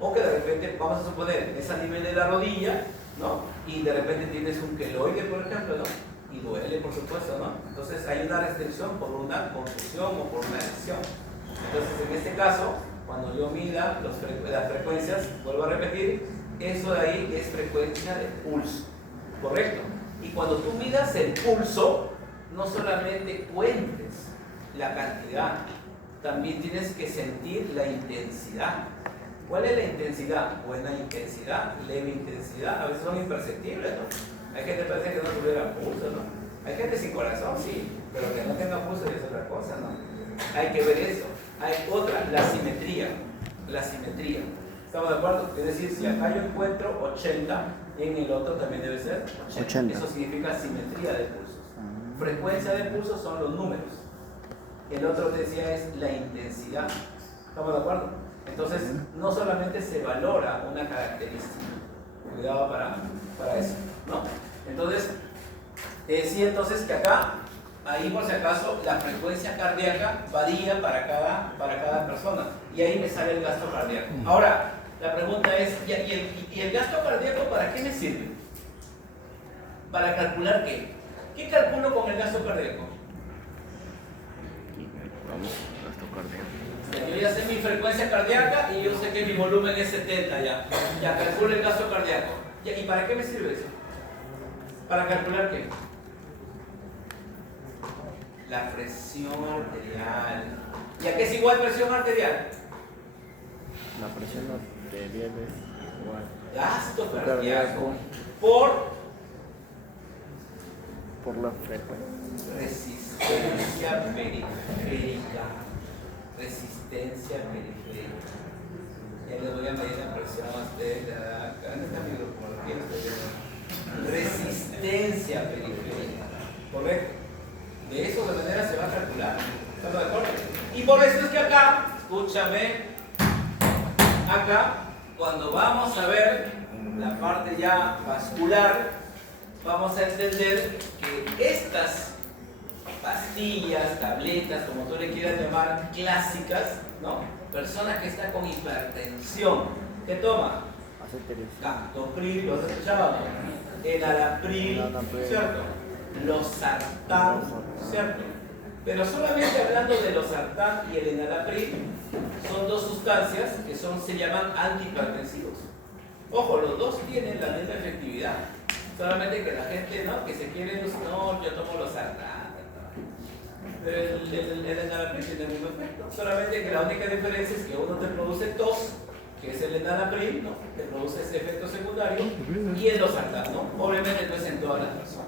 O que de repente, vamos a suponer, es a nivel de la rodilla, ¿no?, y de repente tienes un queloide, por ejemplo, ¿no?, y duele, por supuesto, ¿no? Entonces hay una restricción por una contusión o por una lesión. Entonces en este caso, cuando yo mida las frecuencias, vuelvo a repetir, eso de ahí es frecuencia de pulso, ¿correcto? Y cuando tú midas el pulso, no solamente cuentes la cantidad, también tienes que sentir la intensidad. ¿Cuál es la intensidad? Buena intensidad, leve intensidad, a veces son imperceptibles, ¿no? Hay gente que parece que no tuviera pulso, ¿no? Hay gente sin corazón, sí, pero que no tenga pulso ya es otra cosa, ¿no? Hay que ver eso. Hay otra, la simetría. La simetría. ¿Estamos de acuerdo? Es decir, si acá yo encuentro 80, en el otro también debe ser 80. Eso significa simetría de pulsos. Frecuencia de pulsos son los números. El otro que decía es la intensidad. ¿Estamos de acuerdo? Entonces, no solamente se valora una característica. Cuidado para eso, ¿no? Entonces, sí, entonces que acá, ahí por si acaso, la frecuencia cardíaca varía para cada persona. Y ahí me sale el gasto cardíaco. Ahora, la pregunta es, ¿y el gasto cardíaco para qué me sirve? ¿Para calcular qué? ¿Qué calculo con el gasto cardíaco? Vamos, gasto cardíaco. Yo ya sé mi frecuencia cardíaca y yo sé que mi volumen es 70 ya. Ya calculo el gasto cardíaco. ¿Y para qué me sirve eso? ¿Para calcular qué? La presión arterial. ¿Y a qué es igual presión arterial? La presión arterial es igual. Gasto cardíaco por la frecuencia. Resistencia periférica. Resistencia periférica. Ya les voy a medir la presión a ustedes. ¿Dónde está mi grupo? Resistencia periférica. ¿Correcto? De eso de manera se va a calcular. ¿Estamos de acuerdo? Y por eso es que acá, escúchame, acá, cuando vamos a ver la parte ya vascular, vamos a entender que estas pastillas, tabletas, como tú le quieras llamar, clásicas, ¿no? Personas que están con hipertensión, ¿qué toman? Captopril, ¿lo has escuchado? Enalapril, ¿cierto? Losartán, ¿cierto? Pero solamente hablando de losartán y el enalapril, son dos sustancias que se llaman antihipertensivos. Ojo, los dos tienen la misma efectividad, solamente que la gente, ¿no?, que se quiere, no, yo tomo losartán, pero el enalapril tiene el mismo efecto, solamente que la única diferencia es que uno te produce tos, que es el enalapril, ¿no?, te produce ese efecto secundario, y el losartán, ¿no? Obviamente no es en todas las personas.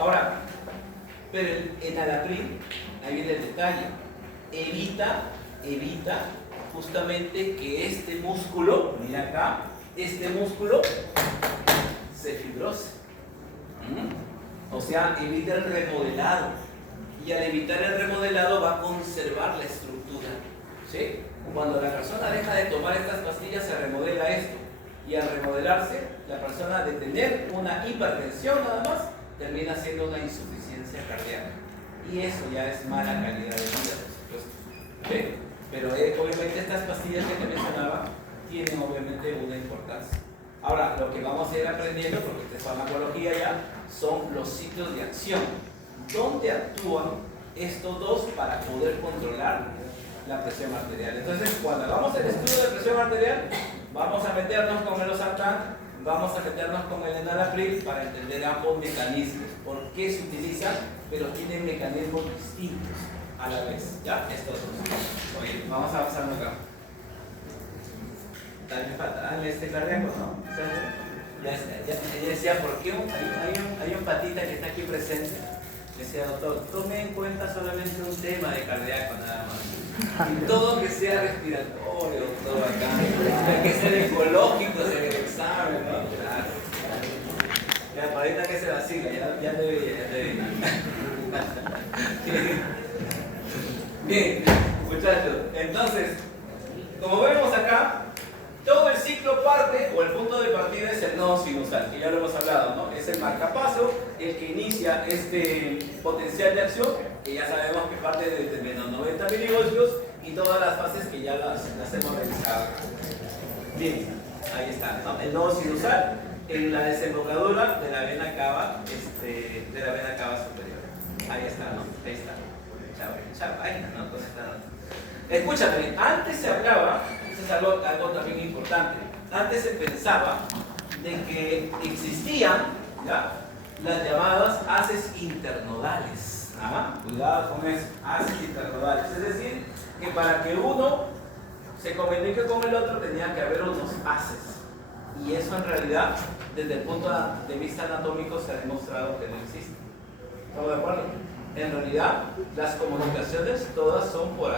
Ahora, pero el enalapril, ahí viene el detalle, evita justamente que este músculo, mira acá, este músculo se fibrose. O sea, evita el remodelado. y al evitar el remodelado va a conservar la estructura. ¿Sí? Cuando la persona deja de tomar estas pastillas se remodela esto, y al remodelarse, la persona de tener una hipertensión nada más, termina siendo una insuficiencia cardíaca. Y eso ya es mala calidad de vida, por supuesto. ¿Sí? Pero obviamente estas pastillas que te mencionaba tienen obviamente una importancia. Ahora, lo que vamos a ir aprendiendo, porque esta es farmacología ya, son los ciclos de acción. ¿Dónde actúan estos dos para poder controlar la presión arterial? Entonces, cuando hagamos el estudio de presión arterial, vamos a meternos con el losartán, vamos a meternos con el enalapril para entender ambos mecanismos, por qué se utilizan, pero tienen mecanismos distintos a la vez. ¿Ya? Estos dos. Oye, vamos avanzando acá. También falta, dale este cardíaco, ¿no? Ya está, ya decía, ¿por qué hay un patita que está aquí presente? Decía, doctor, tome en cuenta solamente un tema de cardíaco nada más. Y todo que sea respiratorio, todo acá, que sea ecológico en el examen, ¿no? Claro. Ya, para ahorita que se vacila, ya debe. Bien, muchachos, entonces, como vemos acá, todo el ciclo parte, o el punto de partida es el nodo sinusal, que ya lo hemos hablado, ¿no? Es el marcapaso, el que inicia este potencial de acción, que ya sabemos que parte de menos 90 milivoltios, y todas las fases que ya las hemos revisado. Bien, ahí está, ¿no? El nodo sinusal en la desembocadura de la vena cava, de la vena cava superior. Ahí está, ¿no? Ahí está. Chao, ahí no, entonces está. Escúchame, antes se hablaba, eso es algo también importante, antes se pensaba de que existían, ¿ya?, las llamadas haces internodales. Cuidado con eso, haces internodales. Es decir, que para que uno se comunique con el otro tenía que haber unos haces. Y eso en realidad, desde el punto de vista anatómico, se ha demostrado que no existe. ¿Estamos de acuerdo? En realidad, las comunicaciones todas son por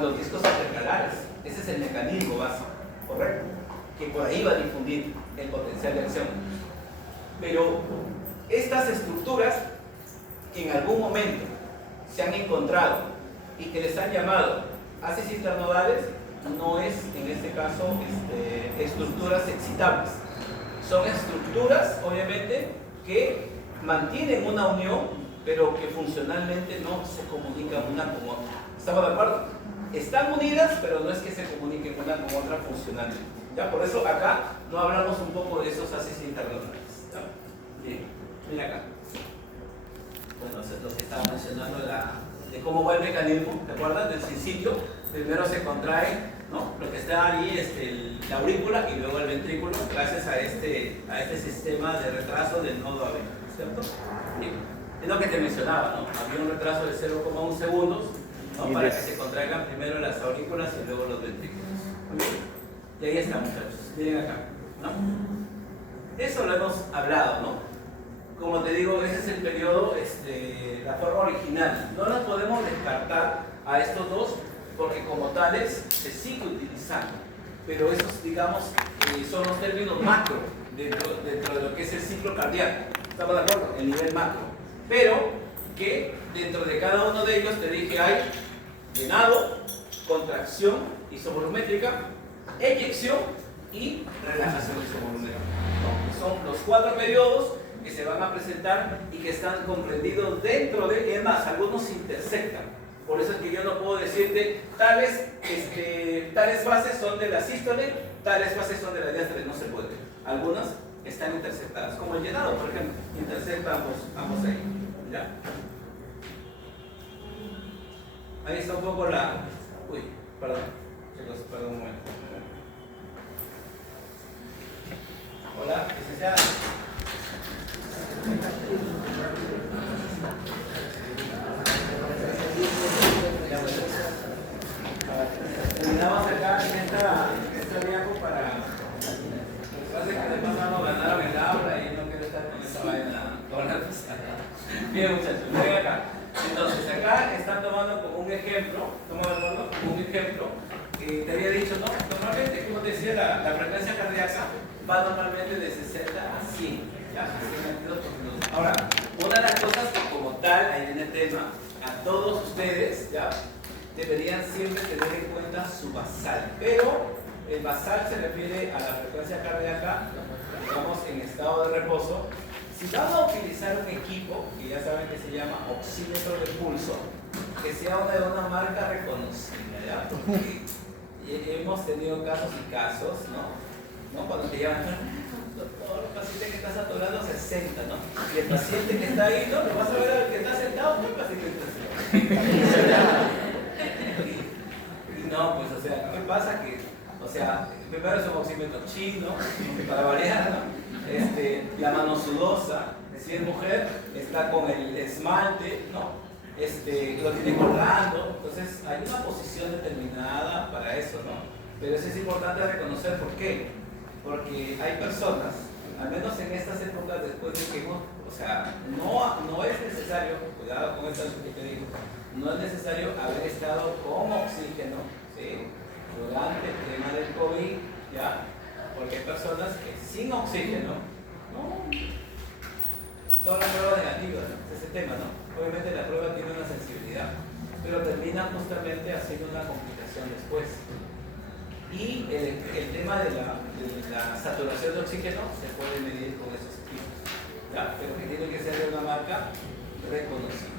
los discos intercalares. Ese es el mecanismo básico, ¿correcto? Que por ahí va a difundir el potencial de acción. Pero estas estructuras que en algún momento se han encontrado y que les han llamado haces internodales, no es en este caso estructuras excitables. Son estructuras, obviamente, que mantienen una unión, pero que funcionalmente no se comunican una con otra. ¿Estamos de acuerdo? Están unidas, pero no es que se comuniquen una con otra funcionalmente. ¿Ya? Por eso acá no hablamos un poco de esos haces internodales. ¿Ya? Bien, mira acá. Bueno, eso es lo que estaba mencionando de cómo va el mecanismo. ¿Te acuerdas? Del principio, primero se contrae, ¿no?, lo que está ahí, la aurícula, y luego el ventrículo, gracias a este sistema de retraso del nodo AB. ¿Cierto? Bien. Es lo que te mencionaba, ¿no? Había un retraso de 0,1 segundos, ¿no?, para que se contraigan primero las aurículas y luego los ventrículos. Y ahí está, muchachos. Miren acá, ¿no? Eso lo hemos hablado, ¿no? Como te digo, ese es el periodo, la forma original. No nos podemos descartar a estos dos porque como tales se sigue utilizando. Pero esos, digamos, son los términos macro dentro de lo que es el ciclo cardíaco. ¿Estamos de acuerdo? El nivel macro. Pero que dentro de cada uno de ellos te dije hay llenado, contracción isovolumétrica, eyección y relajación isovolumétrica. ¿No? Son los 4 periodos que se van a presentar y que están comprendidos dentro de, y además algunos se intersectan. Por eso es que yo no puedo decirte tales fases son de la sístole, tales fases son de la diástole, no se puede. Algunas están intersectadas, como el llenado, por ejemplo, intersecta ambos ahí. ¿Ya? Ahí está un poco la... Uy, perdón, chicos, perdón un momento. Hola, licenciada. Terminamos acá en esta diapo para... Lo que pasa es que de paso nos ganaron el aula y no quiero estar con esa vaina toda la pasada. Bien, muchachos, miren acá. Entonces, acá están tomando como un ejemplo, te había dicho, ¿no? Normalmente, como te decía, la frecuencia cardíaca va normalmente de 60 a 100. ¿Ya? Ahora, una de las cosas que como tal, ahí viene el tema, a todos ustedes, ¿ya? Deberían siempre tener en cuenta su basal, pero el basal se refiere a la frecuencia cardíaca, digamos, en estado de reposo. Si van a utilizar un equipo, que ya saben que se llama oxímetro de pulso, que sea de una marca reconocida, ¿ya? Porque hemos tenido casos y casos, ¿no? Cuando te llaman, doctor, el paciente que está saturando 60, ¿no? Y el paciente que está ahí, ¿no? Lo vas a ver al que está sentado, ¿no? El paciente que está sentado. Y no, pues, o sea, ¿qué pasa? Que, o sea, primero es un oxímetro chino, para variar, ¿no? La mano sudosa, si es mujer, está con el esmalte, ¿no? Lo tiene colgando, entonces hay una posición determinada para eso, ¿no? Pero eso es importante reconocer. ¿Por qué? Porque hay personas, al menos en estas épocas después de que hemos, o sea, no es necesario, cuidado con esto que te digo, no es necesario haber estado con oxígeno, ¿sí? Durante el tema del COVID, ¿ya? Porque hay personas que sin oxígeno, no, toda la prueba negativa, ¿no? Es ese tema, ¿no? Obviamente la prueba tiene una sensibilidad, pero termina justamente haciendo una complicación después. Y el tema de la saturación de oxígeno se puede medir con esos equipos, ¿ya? Pero que tiene que ser de una marca reconocida.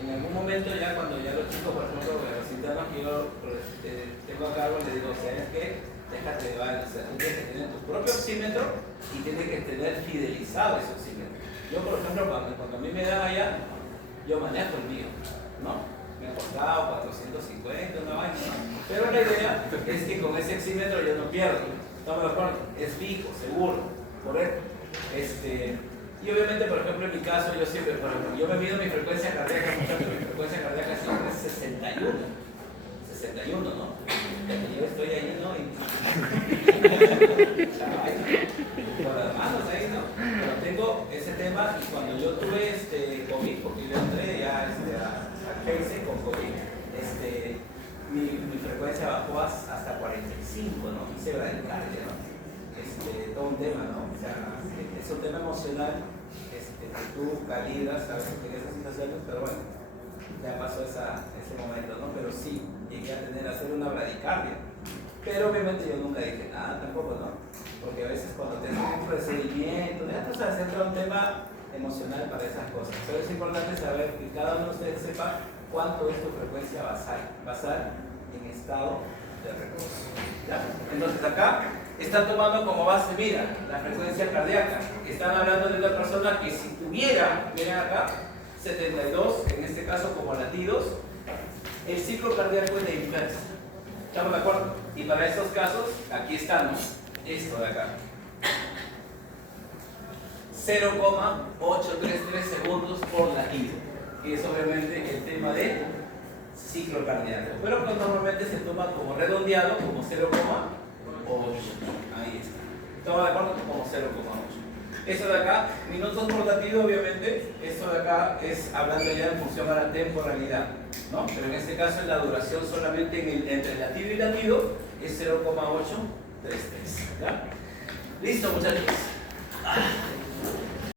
En algún momento ya cuando ya los chicos, por ejemplo, los internos que yo tengo a cargo, les digo, ¿sabes qué? Déjate llevar, o sea, tú tienes que tener tu propio oxímetro y tienes que tener fidelizado ese oxímetro. Yo, por ejemplo, cuando a mí me dan allá, yo manejo el mío, ¿no? Me ha costado 450, una vaina, ¿no? Pero la idea es que con ese oxímetro yo no pierdo, no me lo pongo, es fijo, seguro, correcto. Y obviamente, por ejemplo, en mi caso, yo siempre, por ejemplo, yo me mido mi frecuencia cardíaca, muchachos, mi frecuencia cardíaca siempre es 61, ¿no? Yo estoy ahí, ¿no? Con las manos ahí, ¿no? Pero tengo ese tema y cuando yo tuve COVID, porque yo entré ya a Casey con COVID, mi frecuencia bajó hasta 45, ¿no? Hice bradicardia, ¿no? Todo un tema, ¿no? O sea, es un tema emocional que tú validas, ¿sabes? En esas situaciones, pero bueno, ya pasó ese momento, ¿no? Pero sí, llegué a hacer una bradicardia. Pero obviamente yo nunca dije nada tampoco, ¿no? Porque a veces cuando te hacen un procedimiento, ya tú sabes, entra un tema emocional para esas cosas. Pero es importante saber que cada uno de ustedes sepa cuánto es tu frecuencia basal en estado de reposo. ¿Ya? Entonces acá están tomando como base, mira, la frecuencia cardíaca. Están hablando de una persona que si tuviera, miren acá, 72, en este caso como latidos, el ciclo cardíaco es de inversa. ¿Estamos de acuerdo? Y para estos casos, aquí estamos, esto de acá. 0,833 segundos por latido, que es obviamente el tema de ciclo cardíaco. Pero pues normalmente se toma como redondeado, como 0,8. Ahí está. ¿Estamos de acuerdo? Como 0,8. Eso de acá, minutos por latido, obviamente, esto de acá es hablando ya en función a la temporalidad, ¿no? Pero en este caso la duración solamente entre latido y latido es 0,833. ¿Ya? ¿Listo, muchachos?